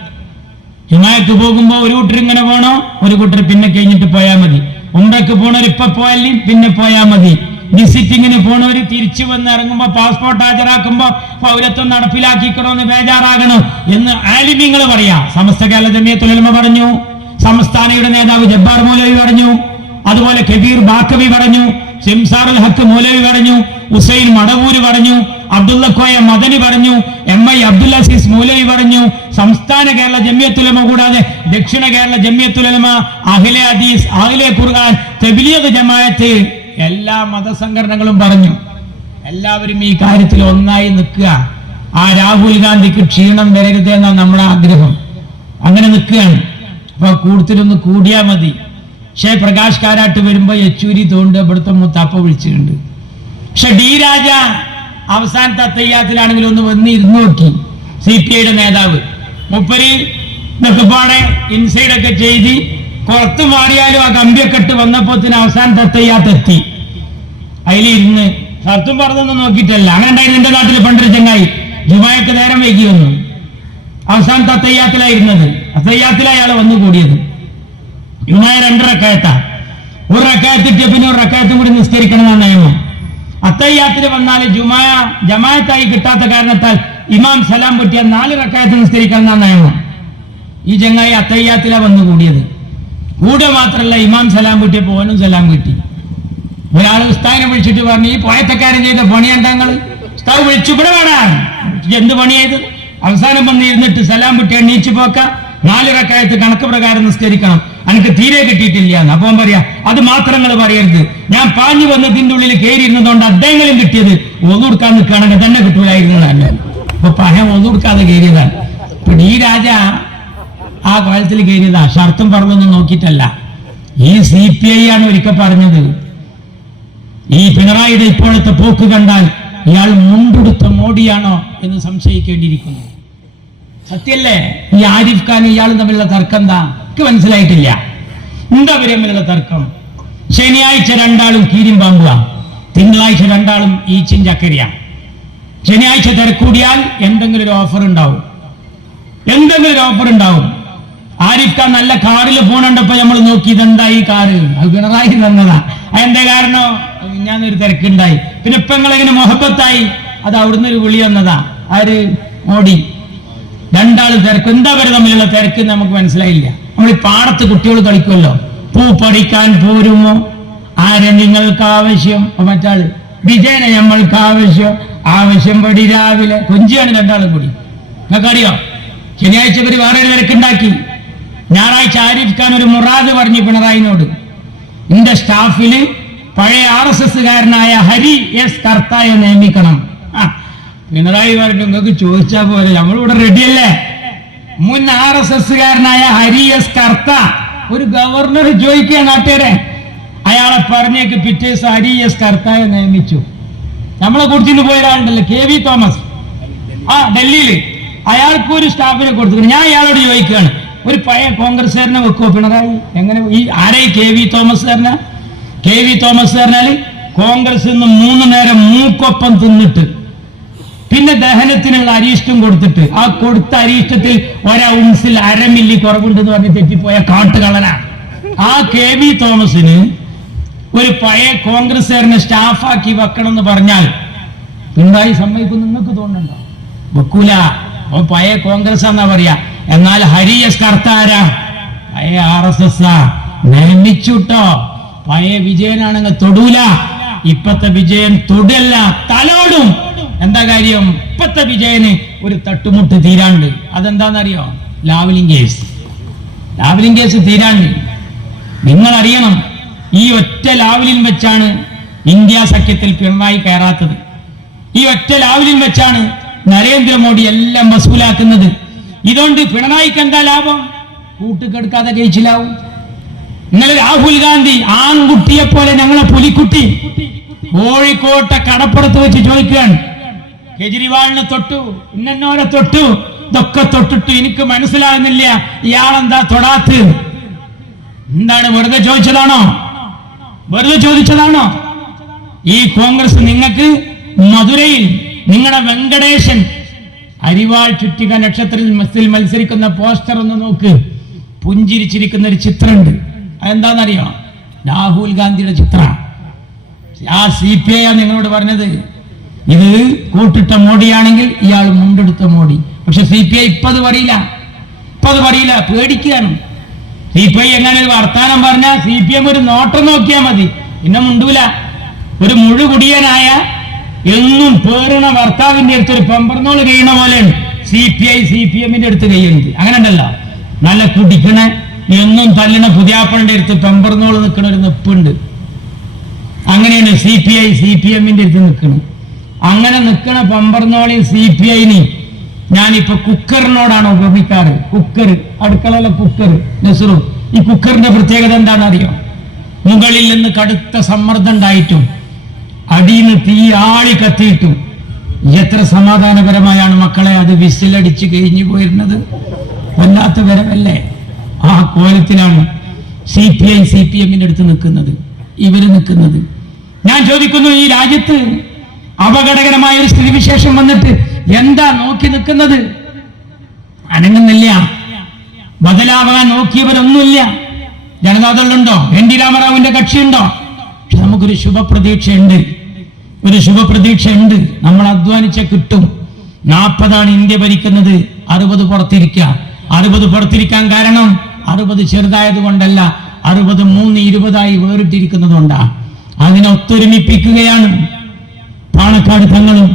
ജുമാക്ക് പോകുമ്പോ ഒരു കൂട്ടർ ഇങ്ങനെ പോണോ, ഒരു കൂട്ടർ പിന്നെ കഴിഞ്ഞിട്ട് പോയാൽ മതി. ഉംറക്ക് പോണവർ ഇപ്പൊ പോയാലും പിന്നെ പോയാൽ മതി. വിസിറ്റിങ്ങിന് പോണവര് തിരിച്ചു വന്ന് ഇറങ്ങുമ്പോ പാസ്പോർട്ട് ഹാജരാക്കുമ്പോ പൗരത്വം നടപ്പിലാക്കിക്കണോന്ന് ബേജാറാകണം എന്ന് ആലിമീങ്ങൾ പറയാ. സമസ്ത കേരള ജമിയത്തുൽ ഉലമ പറഞ്ഞു, സംസ്ഥാനയുടെ നേതാവ് ജബ്ബാർ മൗലവി പറഞ്ഞു, അതുപോലെ കബീർ ബാക്കവി പറഞ്ഞു, സിംസാറുൽ ഹക്ക് മൗലവി പറഞ്ഞു, ഹുസൈൻ മടവൂര് പറഞ്ഞു, അബ്ദുള്ള കോയ മദനി പറഞ്ഞു, MI അബ്ദുൽ അസീസ് മൗലവി പറഞ്ഞു. സംസ്ഥാന കേരള ജമിയത്തുൽ ഉലമ കൂടാതെ ദക്ഷിണ കേരള ജമിയത്തുൽ ഉലമ, അഹ്ലെ ഹദീസ്, അഹ്ലെ ഖുർആൻ, തബ്ലീഗ് ജമാഅത്ത്, എല്ലാ മതസംഘടനകളും പറഞ്ഞു. എല്ലാവരും ഈ കാര്യത്തിൽ ഒന്നായി നിൽക്കുക. ആ രാഹുൽ ഗാന്ധിക്ക് ക്ഷീണം വരരുത് എന്നാണ് നമ്മുടെ ആഗ്രഹം. അങ്ങനെ നിൽക്കുകയാണ്. അപ്പൊ കൂടുതലൊന്ന് കൂടിയാ മതി. പക്ഷേ പ്രകാശ് കാരാട്ട് വരുമ്പോ യെച്ചൂരി തോണ്ട് ഇവിടുത്തെ മുത്താപ്പ വിളിച്ചിട്ടുണ്ട്. പക്ഷെ D രാജ അവസാനത്തെ അത്തയ്യാത്തിലാണെങ്കിൽ ഒന്ന് വന്ന് ഇരുന്ന് നോക്കി. CPI നേതാവ് മുപ്പര് ഇതൊക്കെപ്പാടെ ഇൻസൈഡൊക്കെ ചെയ്ത് പുറത്ത് മാറിയാലും ആ കമ്പിയൊക്കെ ഇട്ട് വന്നപ്പോത്തിന് അവസാനത്തെ അത്തയ്യാത്തെത്തി. അതിലിരുന്ന് ഷർത്തും പറഞ്ഞൊന്നും നോക്കിയിട്ടല്ല. അങ്ങനെ ഉണ്ടായിരുന്നു എന്റെ നാട്ടിൽ പണ്ടൊരു ചങ്ങായി. ജുമായൊക്കെ നേരം വൈകി വന്നു. അവസാനത്തെ അത്തയ്യാത്തിലായിരുന്നത്. അത്തയ്യാത്തിലാണ് അയാൾ വന്നു കൂടിയത്. ജുമായ 2 റക്അത്താ. ഒരു റക്അത്തിട്ട് പിന്നെ ഒരു റക്അത്തും കൂടി നിസ്കരിക്കണമെന്നാണ് നിയമം. അത്തയ്യാത്തിന് വന്നാൽ ജമാഅത്തായി കിട്ടാത്ത കാരണത്താൽ ഇമാം സലാം പൊട്ടിയാൽ 4 റക്അത്ത് നിസ്കരിക്കണമെന്നാണ് നിയമം. ഈ ചങ്ങായി അത്തയ്യാത്തിലാ വന്നു കൂടിയത്. കൂടെ മാത്രമല്ല, ഇമാം സലാം പൊട്ടിയപ്പോ ഓനും സലാം കിട്ടി. ഒരാൾ ഉസ്താദിനെ വിളിച്ചിട്ട് പറഞ്ഞു, ഈ പോയത്തക്കാരൻ ചെയ്ത പണിയണ്ടങ്ങൾ ഉസ്താദ് വിളിച്ചു, ഇവിടെ വേണം. എന്ത് പണി ചെയ്ത്? അവസാനം വന്ന് ഇരുന്നിട്ട് സലാം പൊട്ടി എണ്ണീച്ചു പോക്ക, 4 റക്അത്ത് കണക്ക് പ്രകാരം നിസ്കരിക്കണം, എനിക്ക് തീരെ കിട്ടിയിട്ടില്ല എന്ന്. അപ്പം പറയാ, അത് മാത്രങ്ങൾ പറയരുത്, ഞാൻ പാഞ്ഞു വന്നതിന്റെ ഉള്ളിൽ കയറി ഇരുന്നതുകൊണ്ട് അദ്ദേഹങ്ങളും കിട്ടിയത് ഒതുകൊടുക്കാൻ നിൽക്കുകയാണെങ്കിൽ തന്നെ കിട്ടൂലായിരുന്നതാണ്. അപ്പൊ പഹം ഒതുകൊടുക്കാതെ കയറിയതാണ്. ഇപ്പൊ D രാജ ആ കാലത്തിൽ കയറിയതാ. ഷർത്തും പറഞ്ഞൊന്നും നോക്കിയിട്ടല്ല. ഈ CPI ആണ് ഒരിക്കൽ പറഞ്ഞത്, ഈ പിണറായിയുടെ ഇപ്പോഴത്തെ പോക്ക് കണ്ടാൽ ഇയാൾ മുണ്ടെടുത്ത മോഡിയാണോ എന്ന് സംശയിക്കേണ്ടിയിരിക്കുന്നു. സത്യല്ലേ? ഈ ആരിഫ് ഖാൻ ഇയാളും തമ്മിലുള്ള തർക്കം എന്താ? എനിക്ക് മനസ്സിലായിട്ടില്ല. എന്താ അവര് തമ്മിലുള്ള തർക്കം? ശനിയാഴ്ച രണ്ടാളും കീരിയും പാമ്പുക, തിങ്കളാഴ്ച രണ്ടാളും ഈച്ചും ചക്കരിയ. ശനിയാഴ്ച തിരക്കൂടിയാൽ എന്തെങ്കിലും ഒരു ഓഫർ ഉണ്ടാവും, എന്തെങ്കിലും ഒരു ഓഫർ ഉണ്ടാവും. ആരിഫ് ഖാൻ നല്ല കാറിൽ പോണണ്ടപ്പോ നമ്മൾ നോക്കി, ഇതെന്താ ഈ കാറ്? അത് പിണറായി തന്നതാ. അതെന്താ കാരണോ? ഞാനൊരു തിരക്കുണ്ടായി. പിന്നെ ഇപ്പൊ നിങ്ങളിങ്ങനെ മൊഹബത്തായി, അത് അവിടുന്ന് ഒരു വിളി വന്നതാ. ആര്? മോഡി. രണ്ടാളും തിരക്ക്. എന്താ പേര് തമ്മിലുള്ള തിരക്ക് നമുക്ക് മനസ്സിലായില്ല. നമ്മൾ ഈ പാടത്ത് കുട്ടികൾ കളിക്കുമല്ലോ, പൂ പഠിക്കാൻ പോരുമോ, ആരെ നിങ്ങൾക്ക് ആവശ്യം? മറ്റാള് വിജയനെ നമ്മൾക്ക് ആവശ്യം, ആവശ്യം പടി രാവിലെ. കൊഞ്ചിയാണ് രണ്ടാളും കൂടി. നിങ്ങൾക്കറിയോ? ശനിയാഴ്ച ഇവര് വേറെ ഒരു തിരക്കുണ്ടാക്കി. ഞായറാഴ്ച ആരിഫ് ഖാൻ ഒരു മുറാദ് പറഞ്ഞു പിണറായിനോട്, എന്റെ സ്റ്റാഫില് പഴയ RSSകാരനായ ഹരി S കർത്തായെ നിയമിക്കണം. പിണറായി പറഞ്ഞു, നിങ്ങൾക്ക് ചോദിച്ചാ പോലെ, നമ്മളിവിടെ റെഡിയല്ലേ. മുൻ RSSകാരനായ ഹരി S കർത്ത ഒരു ഗവർണർ ചോദിക്കുക നാട്ടുകാരെ. അയാളെ പറഞ്ഞേക്ക് പിറ്റേ ദിവസം ഹരി S കർത്തായെ നിയമിച്ചു. നമ്മളെ കുറിച്ചിട്ട് പോയ ഒരാളുണ്ടല്ലോ, KV തോമസ്, ഡൽഹിയിൽ. അയാൾക്ക് ഒരു സ്റ്റാഫിനെ കൊടുത്തു. ഞാൻ അയാളോട് ചോദിക്കുകയാണ്, ഒരു പഴയ കോൺഗ്രസ്സുകാരനെ വെക്കുവോ പിണറായി? എങ്ങനെ? ഈ ആരെ? KV തോമസ് കാരന. KV തോമസ് പറഞ്ഞാൽ കോൺഗ്രസ് നിന്ന് 3 നേരം മൂക്കൊപ്പം തിന്നിട്ട് പിന്നെ ദഹനത്തിനുള്ള അരീഷ്ടം കൊടുത്തിട്ട്, ആ കൊടുത്ത അരീഷ്ടത്തിൽ 1 ഔൺസിൽ 1/2 മില്ലി കുറവുണ്ടെന്ന് പറഞ്ഞ് തെറ്റിപ്പോയ കാട്ടുകള്ളനാണ്. ആ KV തോമസിന് ഒരു പഴയ കോൺഗ്രസ്സുകാരനെ സ്റ്റാഫാക്കി വെക്കണം എന്ന് പറഞ്ഞാൽ പിണറായി സമ്മതിക്കും? നിങ്ങൾക്ക് തോന്നുന്നുണ്ടോ? വെക്കൂല. അവൻ പഴയ കോൺഗ്രസ് എന്നാ പറയാ. എന്നാൽ ഹരി S കർത്താര പഴയ RSS നിയമിച്ചുട്ടോ. പഴയ വിജയനാണെങ്കിൽ തൊടൂല. ഇപ്പത്തെ വിജയൻ തൊടല്ല, തലോടും. എന്താ കാര്യം? ഇപ്പത്തെ വിജയന് ഒരു തട്ടുമുട്ട് തീരാണ്ട്. അതെന്താന്നറിയോ? Lavalin case തീരാണ്ട്. നിങ്ങൾ അറിയണം, ഈ ഒറ്റ ലാവലിൻ വെച്ചാണ് ഇന്ത്യ സഖ്യത്തിൽ പിണറായി കയറാത്തത്. ഈ ഒറ്റ ലാവലിൻ വെച്ചാണ് നരേന്ദ്രമോദി എല്ലാം വസൂലാക്കുന്നത്. ഇതുകൊണ്ട് പിണറായിക്ക് എന്താ ലാഭം? കൂട്ടുകെടുക്കാതെ ജയിച്ചിലാവും. ഇന്നലെ രാഹുൽ ഗാന്ധി ആൺകുട്ടിയെ പോലെ ഞങ്ങളെ പുലിക്കുട്ടി കോഴിക്കോട്ടെ കടപ്പുറത്ത് വെച്ച് ചോദിക്കുകയാണ്, കെജ്രിവാളിനെ തൊട്ടു, ഇന്നോരെ തൊട്ടു, ഇതൊക്കെ തൊട്ടിട്ട് എനിക്ക് മനസ്സിലാകുന്നില്ല, ഇയാളെന്താ തൊടാത്ത്? എന്താണ്, വെറുതെ ചോദിച്ചതാണോ? വെറുതെ ചോദിച്ചതാണോ? ഈ കോൺഗ്രസ് നിങ്ങൾക്ക് മധുരയിൽ നിങ്ങളുടെ വെങ്കടേശൻ അരിവാൾ ചുറ്റിക നക്ഷത്രത്തിൽ മത്സരിക്കുന്ന പോസ്റ്റർ ഒന്ന് നോക്ക്. പുഞ്ചിരിച്ചിരിക്കുന്ന ഒരു ചിത്രമുണ്ട്. അതെന്താണെന്നറിയോ? രാഹുൽ ഗാന്ധിയുടെ ചിത്രം. ആ CPI നിങ്ങളോട് പറഞ്ഞത്, ഇത് കൂട്ടിട്ട മോഡിയാണെങ്കിൽ ഇയാൾ മുണ്ടെടുത്ത മോഡി. പക്ഷെ CPI ഇപ്പത് പറയില്ല, പേടിക്കുകയാണ്. CPI എങ്ങനെ ഒരു വർത്താനം പറഞ്ഞാൽ CPM ഒരു നോട്ടം നോക്കിയാൽ മതി, പിന്നെ മുണ്ടൂല. ഒരു മുഴുകുടിയനായ എന്നും പേറുണ ഭർത്താവിന്റെ അടുത്ത് ഒരു പെമ്പർന്നോള് കഴിയണ പോലെയാണ് CPMന്റെ അടുത്ത് കഴിയുന്നത്. അങ്ങനെ ഉണ്ടല്ലോ, നല്ല കുടിക്കണ എന്നും തല്ലണ പുതിയാപ്പളിന്റെ അടുത്ത് പെമ്പർന്നോള് നിൽക്കണ ഒരു നിപ്പുണ്ട്. അങ്ങനെയാണ് CPMന്റെ അടുത്ത് നിൽക്കണം. അങ്ങനെ നിൽക്കണ പെമ്പർന്നോളി CPIന് ഞാനിപ്പോ കുക്കറിനോടാണ് ഉപമിക്കാറ്. കുക്കർ, അടുക്കളയിലെ കുക്കർ. നെസ്റു, ഈ കുക്കറിന്റെ പ്രത്യേകത എന്താണെന്നറിയോ? മുകളിൽ നിന്ന് കടുത്ത സമ്മർദ്ദം ഉണ്ടായിട്ടും അടിയിൽ നിന്ന് തീ ആളി കത്തിയിട്ടും എത്ര സമാധാനപരമായാണ് മക്കളെ അത് വിസിലടിച്ച് കഴിഞ്ഞു പോയിരുന്നത്. വല്ലാത്ത വരവല്ലേ? ആ കോലത്തിലാണ് CPMന്റെ അടുത്ത് നിൽക്കുന്നത്, ഇവര് നിൽക്കുന്നത്. ഞാൻ ചോദിക്കുന്നു, ഈ രാജ്യത്ത് അപകടകരമായ ഒരു സ്ഥിതിവിശേഷം വന്നിട്ട് എന്താ നോക്കി നിൽക്കുന്നത്? അനങ്ങുന്നില്ല. ബദലാവാൻ നോക്കിയവരൊന്നുമില്ല. ജനതാദളുണ്ടോ? NT രാമറാവുവിന്റെ കക്ഷിയുണ്ടോ? പക്ഷെ നമുക്കൊരു ശുഭപ്രതീക്ഷയുണ്ട്, നമ്മൾ അധ്വാനിച്ച കിട്ടും. 40 ഇന്ത്യ ഭരിക്കുന്നത്, 60 പുറത്തിരിക്കുക. 60 പുറത്തിരിക്കാൻ കാരണം 60 ചെറുതായത് കൊണ്ടല്ല, 60 3 20 വേറിട്ടിരിക്കുന്നത് കൊണ്ടാണ്. അതിനെ ഒത്തൊരുമിപ്പിക്കുകയാണ് പാണക്കാട് തങ്ങളും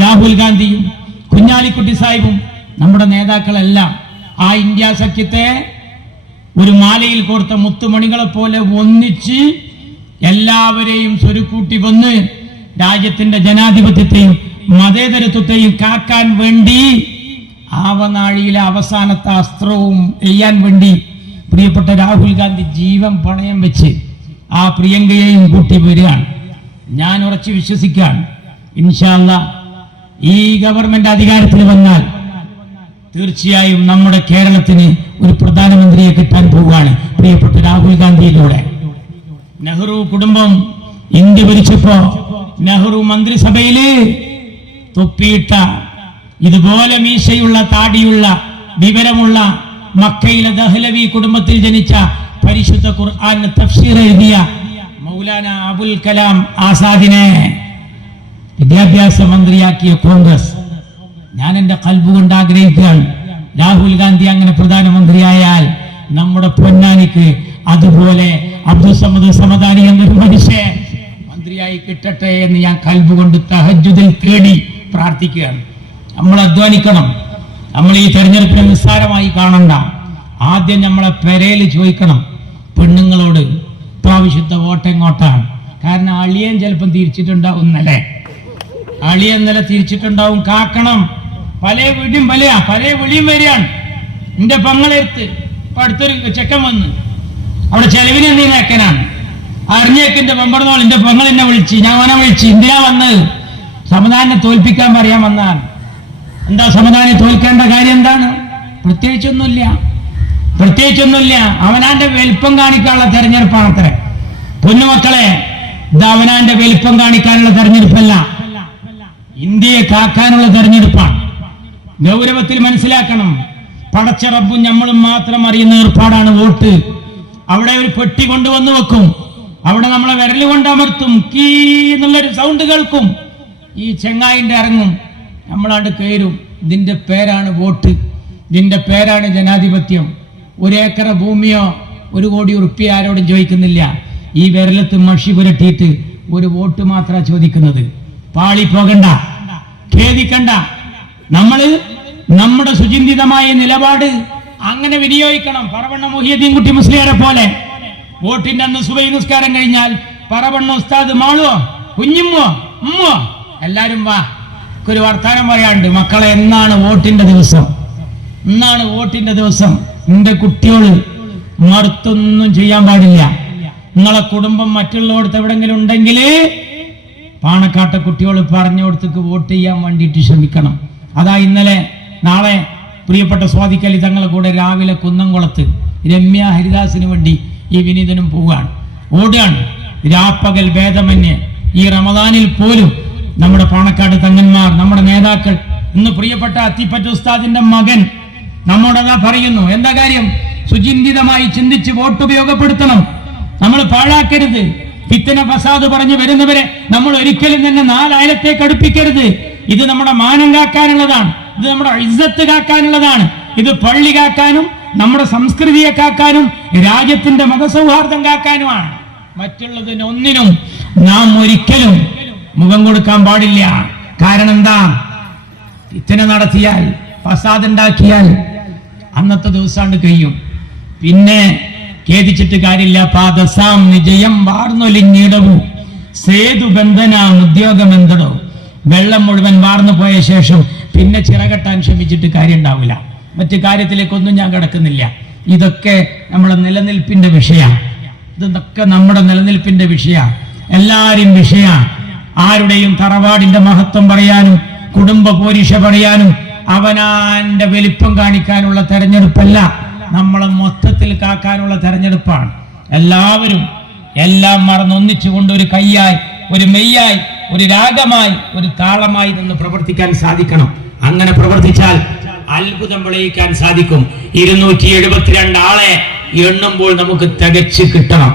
രാഹുൽ ഗാന്ധിയും കുഞ്ഞാലിക്കുട്ടി സാഹിബും നമ്മുടെ നേതാക്കളെല്ലാം. ആ ഇന്ത്യ സഖ്യത്തെ ഒരു മാലയിൽ കോർത്ത മുത്തുമണികളെ പോലെ ഒന്നിച്ച് എല്ലാവരെയും സ്വരുക്കൂട്ടി വന്ന് രാജ്യത്തിന്റെ ജനാധിപത്യത്തെയും മതേതരത്വത്തെയും കാക്കാൻ വേണ്ടി ആവനാഴിയിലെ അവസാനത്തെ അസ്ത്രവും ചെയ്യാൻ വേണ്ടി പ്രിയപ്പെട്ട രാഹുൽ ഗാന്ധി ജീവൻ പണയം വെച്ച് ആ പ്രിയങ്കയെയും കൂട്ടി വരികയാണ്. ഞാൻ ഉറച്ചു വിശ്വസിക്കുകയാണ്, ഇൻഷാ അല്ലാഹ് ഈ ഗവൺമെന്റ് അധികാരത്തിൽ വന്നാൽ തീർച്ചയായും നമ്മുടെ കേരളത്തിന് ഒരു പ്രധാനമന്ത്രിയെ കിട്ടാൻ പോവുകയാണ് പ്രിയപ്പെട്ട രാഹുൽ ഗാന്ധിയിലൂടെ. നെഹ്റു കുടുംബം ഇന്ത്യ ഭരിച്ചപ്പോ നെഹ്റു മന്ത്രിസഭയില് തൊപ്പിയിട്ട, ഇതുപോലെ മീശയുള്ള, താടിയുള്ള, വിവരമുള്ള, മക്കയിലെ ദഹ്ലവി കുടുംബത്തിൽ ജനിച്ച, പരിശുദ്ധ ഖുർആൻ തഫ്സീർ എഴുതിയ മൗലാന അബുൽ കലാം ആസാദിനെ വിദ്യാഭ്യാസ മന്ത്രിയാക്കിയ കോൺഗ്രസ്. ഞാൻ എന്റെ ഖൽബ് കൊണ്ട് ആഗ്രഹിക്കുകയാണ്, രാഹുൽ ഗാന്ധി അങ്ങനെ പ്രധാനമന്ത്രിയായാൽ നമ്മുടെ പൊന്നാനിക്ക് അതുപോലെ അബ്ദുൽ സമദ് സമദാനി എന്നൊരു മനുഷ്യൻ മന്ത്രിയായി കിട്ടട്ടെ എന്ന് ഞാൻ ഖൽബ് കൊണ്ട് തഹജ്ജുദിൽ തേടി പ്രാർത്ഥിക്കുകയാണ്. നമ്മൾ അധ്വാനിക്കണം. നമ്മൾ ഈ തെരഞ്ഞെടുപ്പിനെ നിസ്സാരമായി കാണണ്ട. ആദ്യം നമ്മളെ പെരയിൽ ചോദിക്കണം പെണ്ണുങ്ങളോട്, പ്രാവശ്യത്തെ വോട്ടെങ്ങോട്ടാണ്. കാരണം അളിയൻ ചിലപ്പം തിരിച്ചിട്ടുണ്ടാവും, അളിയൻ നില തിരിച്ചിട്ടുണ്ടാവും. കാക്കണം. പല വിളിയും വരികയാണ്. എന്റെ പെങ്ങളെടുത്ത് ഇപ്പൊ അടുത്തൊരു ചെക്കൻ വന്ന്, അവിടെ ചെലവിന് എന്തെങ്കിലും വെക്കനാണ്. അറിഞ്ഞേക്കിന്റെ പെമ്പറന്നോൾ എന്റെ പെങ്ങൾ എന്നെ വിളിച്ച്, ഞാൻ അവനെ വിളിച്ച്, ഇന്ത്യ വന്ന് സമദാനെ തോൽപ്പിക്കാൻ പറയാൻ വന്നാൽ എന്താ സമദാനെ തോൽക്കേണ്ട കാര്യം എന്താണ്? പ്രത്യേകിച്ചൊന്നുമില്ല. അവനാന്റെ വലിപ്പം കാണിക്കാനുള്ള തെരഞ്ഞെടുപ്പാണത്ര. പൊന്നുമക്കളെ, ഇത് അവനാന്റെ വലിപ്പം കാണിക്കാനുള്ള തെരഞ്ഞെടുപ്പല്ല, ഇന്ത്യയെ കാക്കാനുള്ള തെരഞ്ഞെടുപ്പാണ്. ഗൗരവത്തിൽ മനസ്സിലാക്കണം. പടച്ച റബ്ബും നമ്മളും മാത്രം അറിയുന്ന ഏർപ്പാടാണ് വോട്ട്. അവിടെ ഒരു പെട്ടി കൊണ്ടുവന്ന് വെക്കും, അവിടെ നമ്മളെ വിരൽ കൊണ്ട് അമർത്തും, കീ എന്നുള്ളൊരു സൗണ്ട് കേൾക്കും. ഈ ചെങ്ങായിന്റെ ഇറങ്ങും, നമ്മളാണ്ട് കയറും. ഇതിന്റെ പേരാണ് വോട്ട്, ഇതിന്റെ പേരാണ് ജനാധിപത്യം. 1 ഏക്കർ ഭൂമിയോ 1 കോടി ഉറുപ്പിക ആരോടും ചോദിക്കുന്നില്ല. ഈ വിരലത്ത് മഷി പുരട്ടിയിട്ട് ഒരു വോട്ട് മാത്രമാണ് ചോദിക്കുന്നത്. പാളി പോകണ്ട, ഖേദിക്കണ്ട. നമ്മള് നമ്മുടെ സുചിന്തിതമായ നിലപാട് അങ്ങനെ വിനിയോഗിക്കണം. പറവണ്ണ മുഹിയുദ്ദീൻ കുട്ടി മുസ്ലിയാരെ പോലെ വോട്ടിന്റെ അന്ന് സുബഹി നിസ്കാരം കഴിഞ്ഞാൽ പറവണ്ണ ഉസ്താദ് മാളുവോ കുഞ്ഞുമ്മോ ഉമ്മോ എല്ലാരും വാ, ഒരു വർത്താനം പറയാണ്ട്. മക്കളെ, എന്നാണ് വോട്ടിന്റെ ദിവസം? എന്നാണ് വോട്ടിന്റെ ദിവസം? നിന്റെ കുട്ടിയോട് മറുത്തൊന്നും ചെയ്യാൻ പാടില്ല. നിങ്ങളെ കുടുംബം മറ്റുള്ളവർക്ക് എവിടെങ്കിലും ഉണ്ടെങ്കിൽ പാണക്കാട്ടെ കുട്ടിയോട് പറഞ്ഞു കൊടുത്തേക്ക് വോട്ട് ചെയ്യാൻ വേണ്ടിയിട്ട് ശ്രമിക്കണം. അതാ ഇന്നലെ നാളെ പ്രിയപ്പെട്ട സ്വാദിക്കലി തങ്ങളെ കൂടെ രാവിലെ കുന്നംകുളത്ത് രമ്യ ഹരിദാസിന് വേണ്ടി ഈ വിനീതനും പോവുകയാണ്, ഓടുകയാണ്. രാപ്പകൽ ഭേദമന്യേ ഈ റമദാനിൽ പോലും നമ്മുടെ പാണക്കാട് തങ്ങന്മാർ, നമ്മുടെ നേതാക്കൾ, ഇന്ന് പ്രിയപ്പെട്ട അത്തിപ്പറ്റ ഉസ്താദിന്റെ മകൻ നമ്മോടതാ പറയുന്നു. എന്താ കാര്യം? സുചിന്തിതമായി ചിന്തിച്ച് വോട്ട് ഉപയോഗപ്പെടുത്തണം, നമ്മൾ പാഴാക്കരുത്. ഫിത്തന ഫസാദ് പറഞ്ഞു വരുന്നവരെ നമ്മൾ ഒരിക്കലും തന്നെ 4 അയലത്തേക്ക് അടുപ്പിക്കരുത്. ഇത് നമ്മുടെ മാനം കാക്കാനുള്ളതാണ്, ഇത് നമ്മുടെ ഇസ്സത്ത് കാക്കാനുള്ളതാണ്, ഇത് പള്ളി കാക്കാനും നമ്മുടെ സംസ്കൃതിയെ കാക്കാനും രാജ്യത്തിന്റെ മതസൗഹാർദ്ദം കാക്കാനുമാണ്. മറ്റുള്ളതിനൊന്നിനും നാം ഒരിക്കലും മുഖം കൊടുക്കാൻ പാടില്ല. കാരണം എന്താ? ഫിത്തന നടത്തിയാൽ, ഫസാദ് ഉണ്ടാക്കിയാൽ അന്നത്തെ ദിവസാണ്ട് കഴിയും. പിന്നെ ഖേദിച്ചിട്ട് കാര്യമില്ല. പാദസാം നിജയം വാർന്നൊലിഞ്ഞിടവു സേതു ബന്ധനാം ഉദ്യോഗമെന്തടോ. വെള്ളം മുഴുവൻ വാർന്നു പോയ ശേഷം പിന്നെ ചിറകെട്ടാൻ ശ്രമിച്ചിട്ട് കാര്യം ഉണ്ടാവില്ല. മറ്റു കാര്യത്തിലേക്കൊന്നും ഞാൻ കിടക്കുന്നില്ല. ഇതൊക്കെ നമ്മുടെ നിലനിൽപ്പിന്റെ വിഷയമാണ്. ഇതൊക്കെ നമ്മുടെ നിലനിൽപ്പിന്റെ വിഷയമാണ്, എല്ലാവരും വിഷയമാണ്. ആരുടെയും തറവാടിന്റെ മഹത്വം പറയാനും കുടുംബ പോരിഷ പറയാനും അവനാന്റെ വലിപ്പം കാണിക്കാനുള്ള തെരഞ്ഞെടുപ്പല്ല, നമ്മളെ മൊത്തത്തിൽ കാക്കാനുള്ള തെരഞ്ഞെടുപ്പാണ്. എല്ലാവരും എല്ലാം മറന്നൊന്നിച്ചുകൊണ്ട് ഒരു കൈയായി, ഒരു മെയ്യായി, ഒരു രാഗമായി, ഒരു താളമായി നിന്ന് പ്രവർത്തിക്കാൻ സാധിക്കണം. അങ്ങനെ പ്രവർത്തിച്ചാൽ അത്ഭുതം വിളയിക്കാൻ സാധിക്കും. 272 ആളെ എണ്ണുമ്പോൾ നമുക്ക് തികച്ച് കിട്ടണം.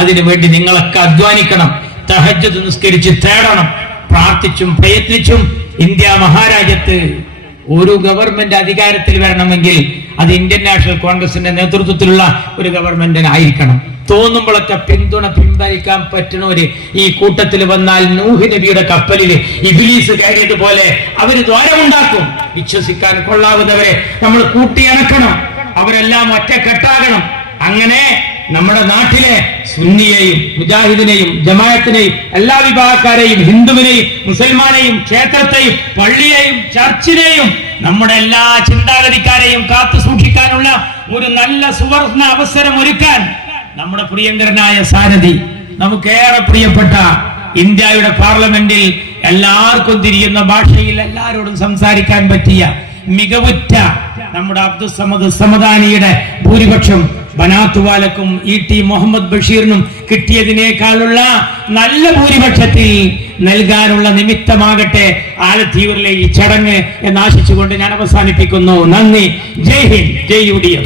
അതിനുവേണ്ടി നിങ്ങളൊക്കെ അധ്വാനിക്കണം, തഹജ്ജുദ് നിസ്കരിച്ച് തേടണം. പ്രാർത്ഥിച്ചും പ്രയത്നിച്ചും ഇന്ത്യ മഹാരാജ്യത്ത് ഒരു ഗവൺമെന്റ് അധികാരത്തിൽ വരണമെങ്കിൽ അത് ഇന്ത്യൻ നാഷണൽ കോൺഗ്രസിന്റെ നേതൃത്വത്തിലുള്ള ഒരു ഗവൺമെന്റിനായിരിക്കണം. തോന്നുമ്പോഴൊക്കെ പിന്തുണ പിൻവലിക്കാൻ പറ്റുന്നവര് ഈ കൂട്ടത്തിൽ വന്നാൽ നൂഹ് നബിയുടെ കപ്പലിൽ ഇബ്ലീസ് കയറിയതുപോലെ അവര് ദ്വാരമുണ്ടാക്കും. വിശ്വസിക്കാൻ കൊള്ളാവുന്നവരെ നമ്മൾ കൂട്ടിയണക്കണം, അവരെല്ലാം ഒറ്റക്കെട്ടാകണം. അങ്ങനെ നമ്മുടെ നാട്ടിലെ സുന്നിയെയും മുജാഹിദിനെയും ജമാഅത്തിനെയും എല്ലാ വിഭാഗക്കാരെയും ഹിന്ദുവിനെയും മുസൽമാനെയും ക്ഷേത്രത്തെയും പള്ളിയെയും ചർച്ചിനെയും നമ്മുടെ എല്ലാ ചിന്താഗതിക്കാരെയും കാത്തു സൂക്ഷിക്കാനുള്ള ഒരു നല്ല സുവർണ അവസരം ഒരുക്കാൻ നമ്മുടെ പ്രിയങ്കരനായ സാരഥി, നമുക്കേറെ പ്രിയപ്പെട്ട ഇന്ത്യയുടെ പാർലമെന്റിൽ എല്ലാവർക്കും തിരിയുന്ന ഭാഷയിൽ എല്ലാവരോടും സംസാരിക്കാൻ പറ്റിയ മികവുറ്റ നമ്മുടെ അബ്ദുസ്സമദ് സമദാനിയുടെ ഭൂരിപക്ഷം ബനാത്തുവാലക്കും ET മുഹമ്മദ് ബഷീറിനും കിട്ടിയതിനേക്കാളുള്ള നല്ല ഭൂരിപക്ഷത്തിൽ നൽകാനുള്ള നിമിത്തമാകട്ടെ ആലത്തൂരിലെ ഈ ചടങ്ങ് എന്നാശിച്ചുകൊണ്ട് ഞാൻ അവസാനിപ്പിക്കുന്നു. നന്ദി. ജയ് ഹിന്ദ്, ജയ് UDF.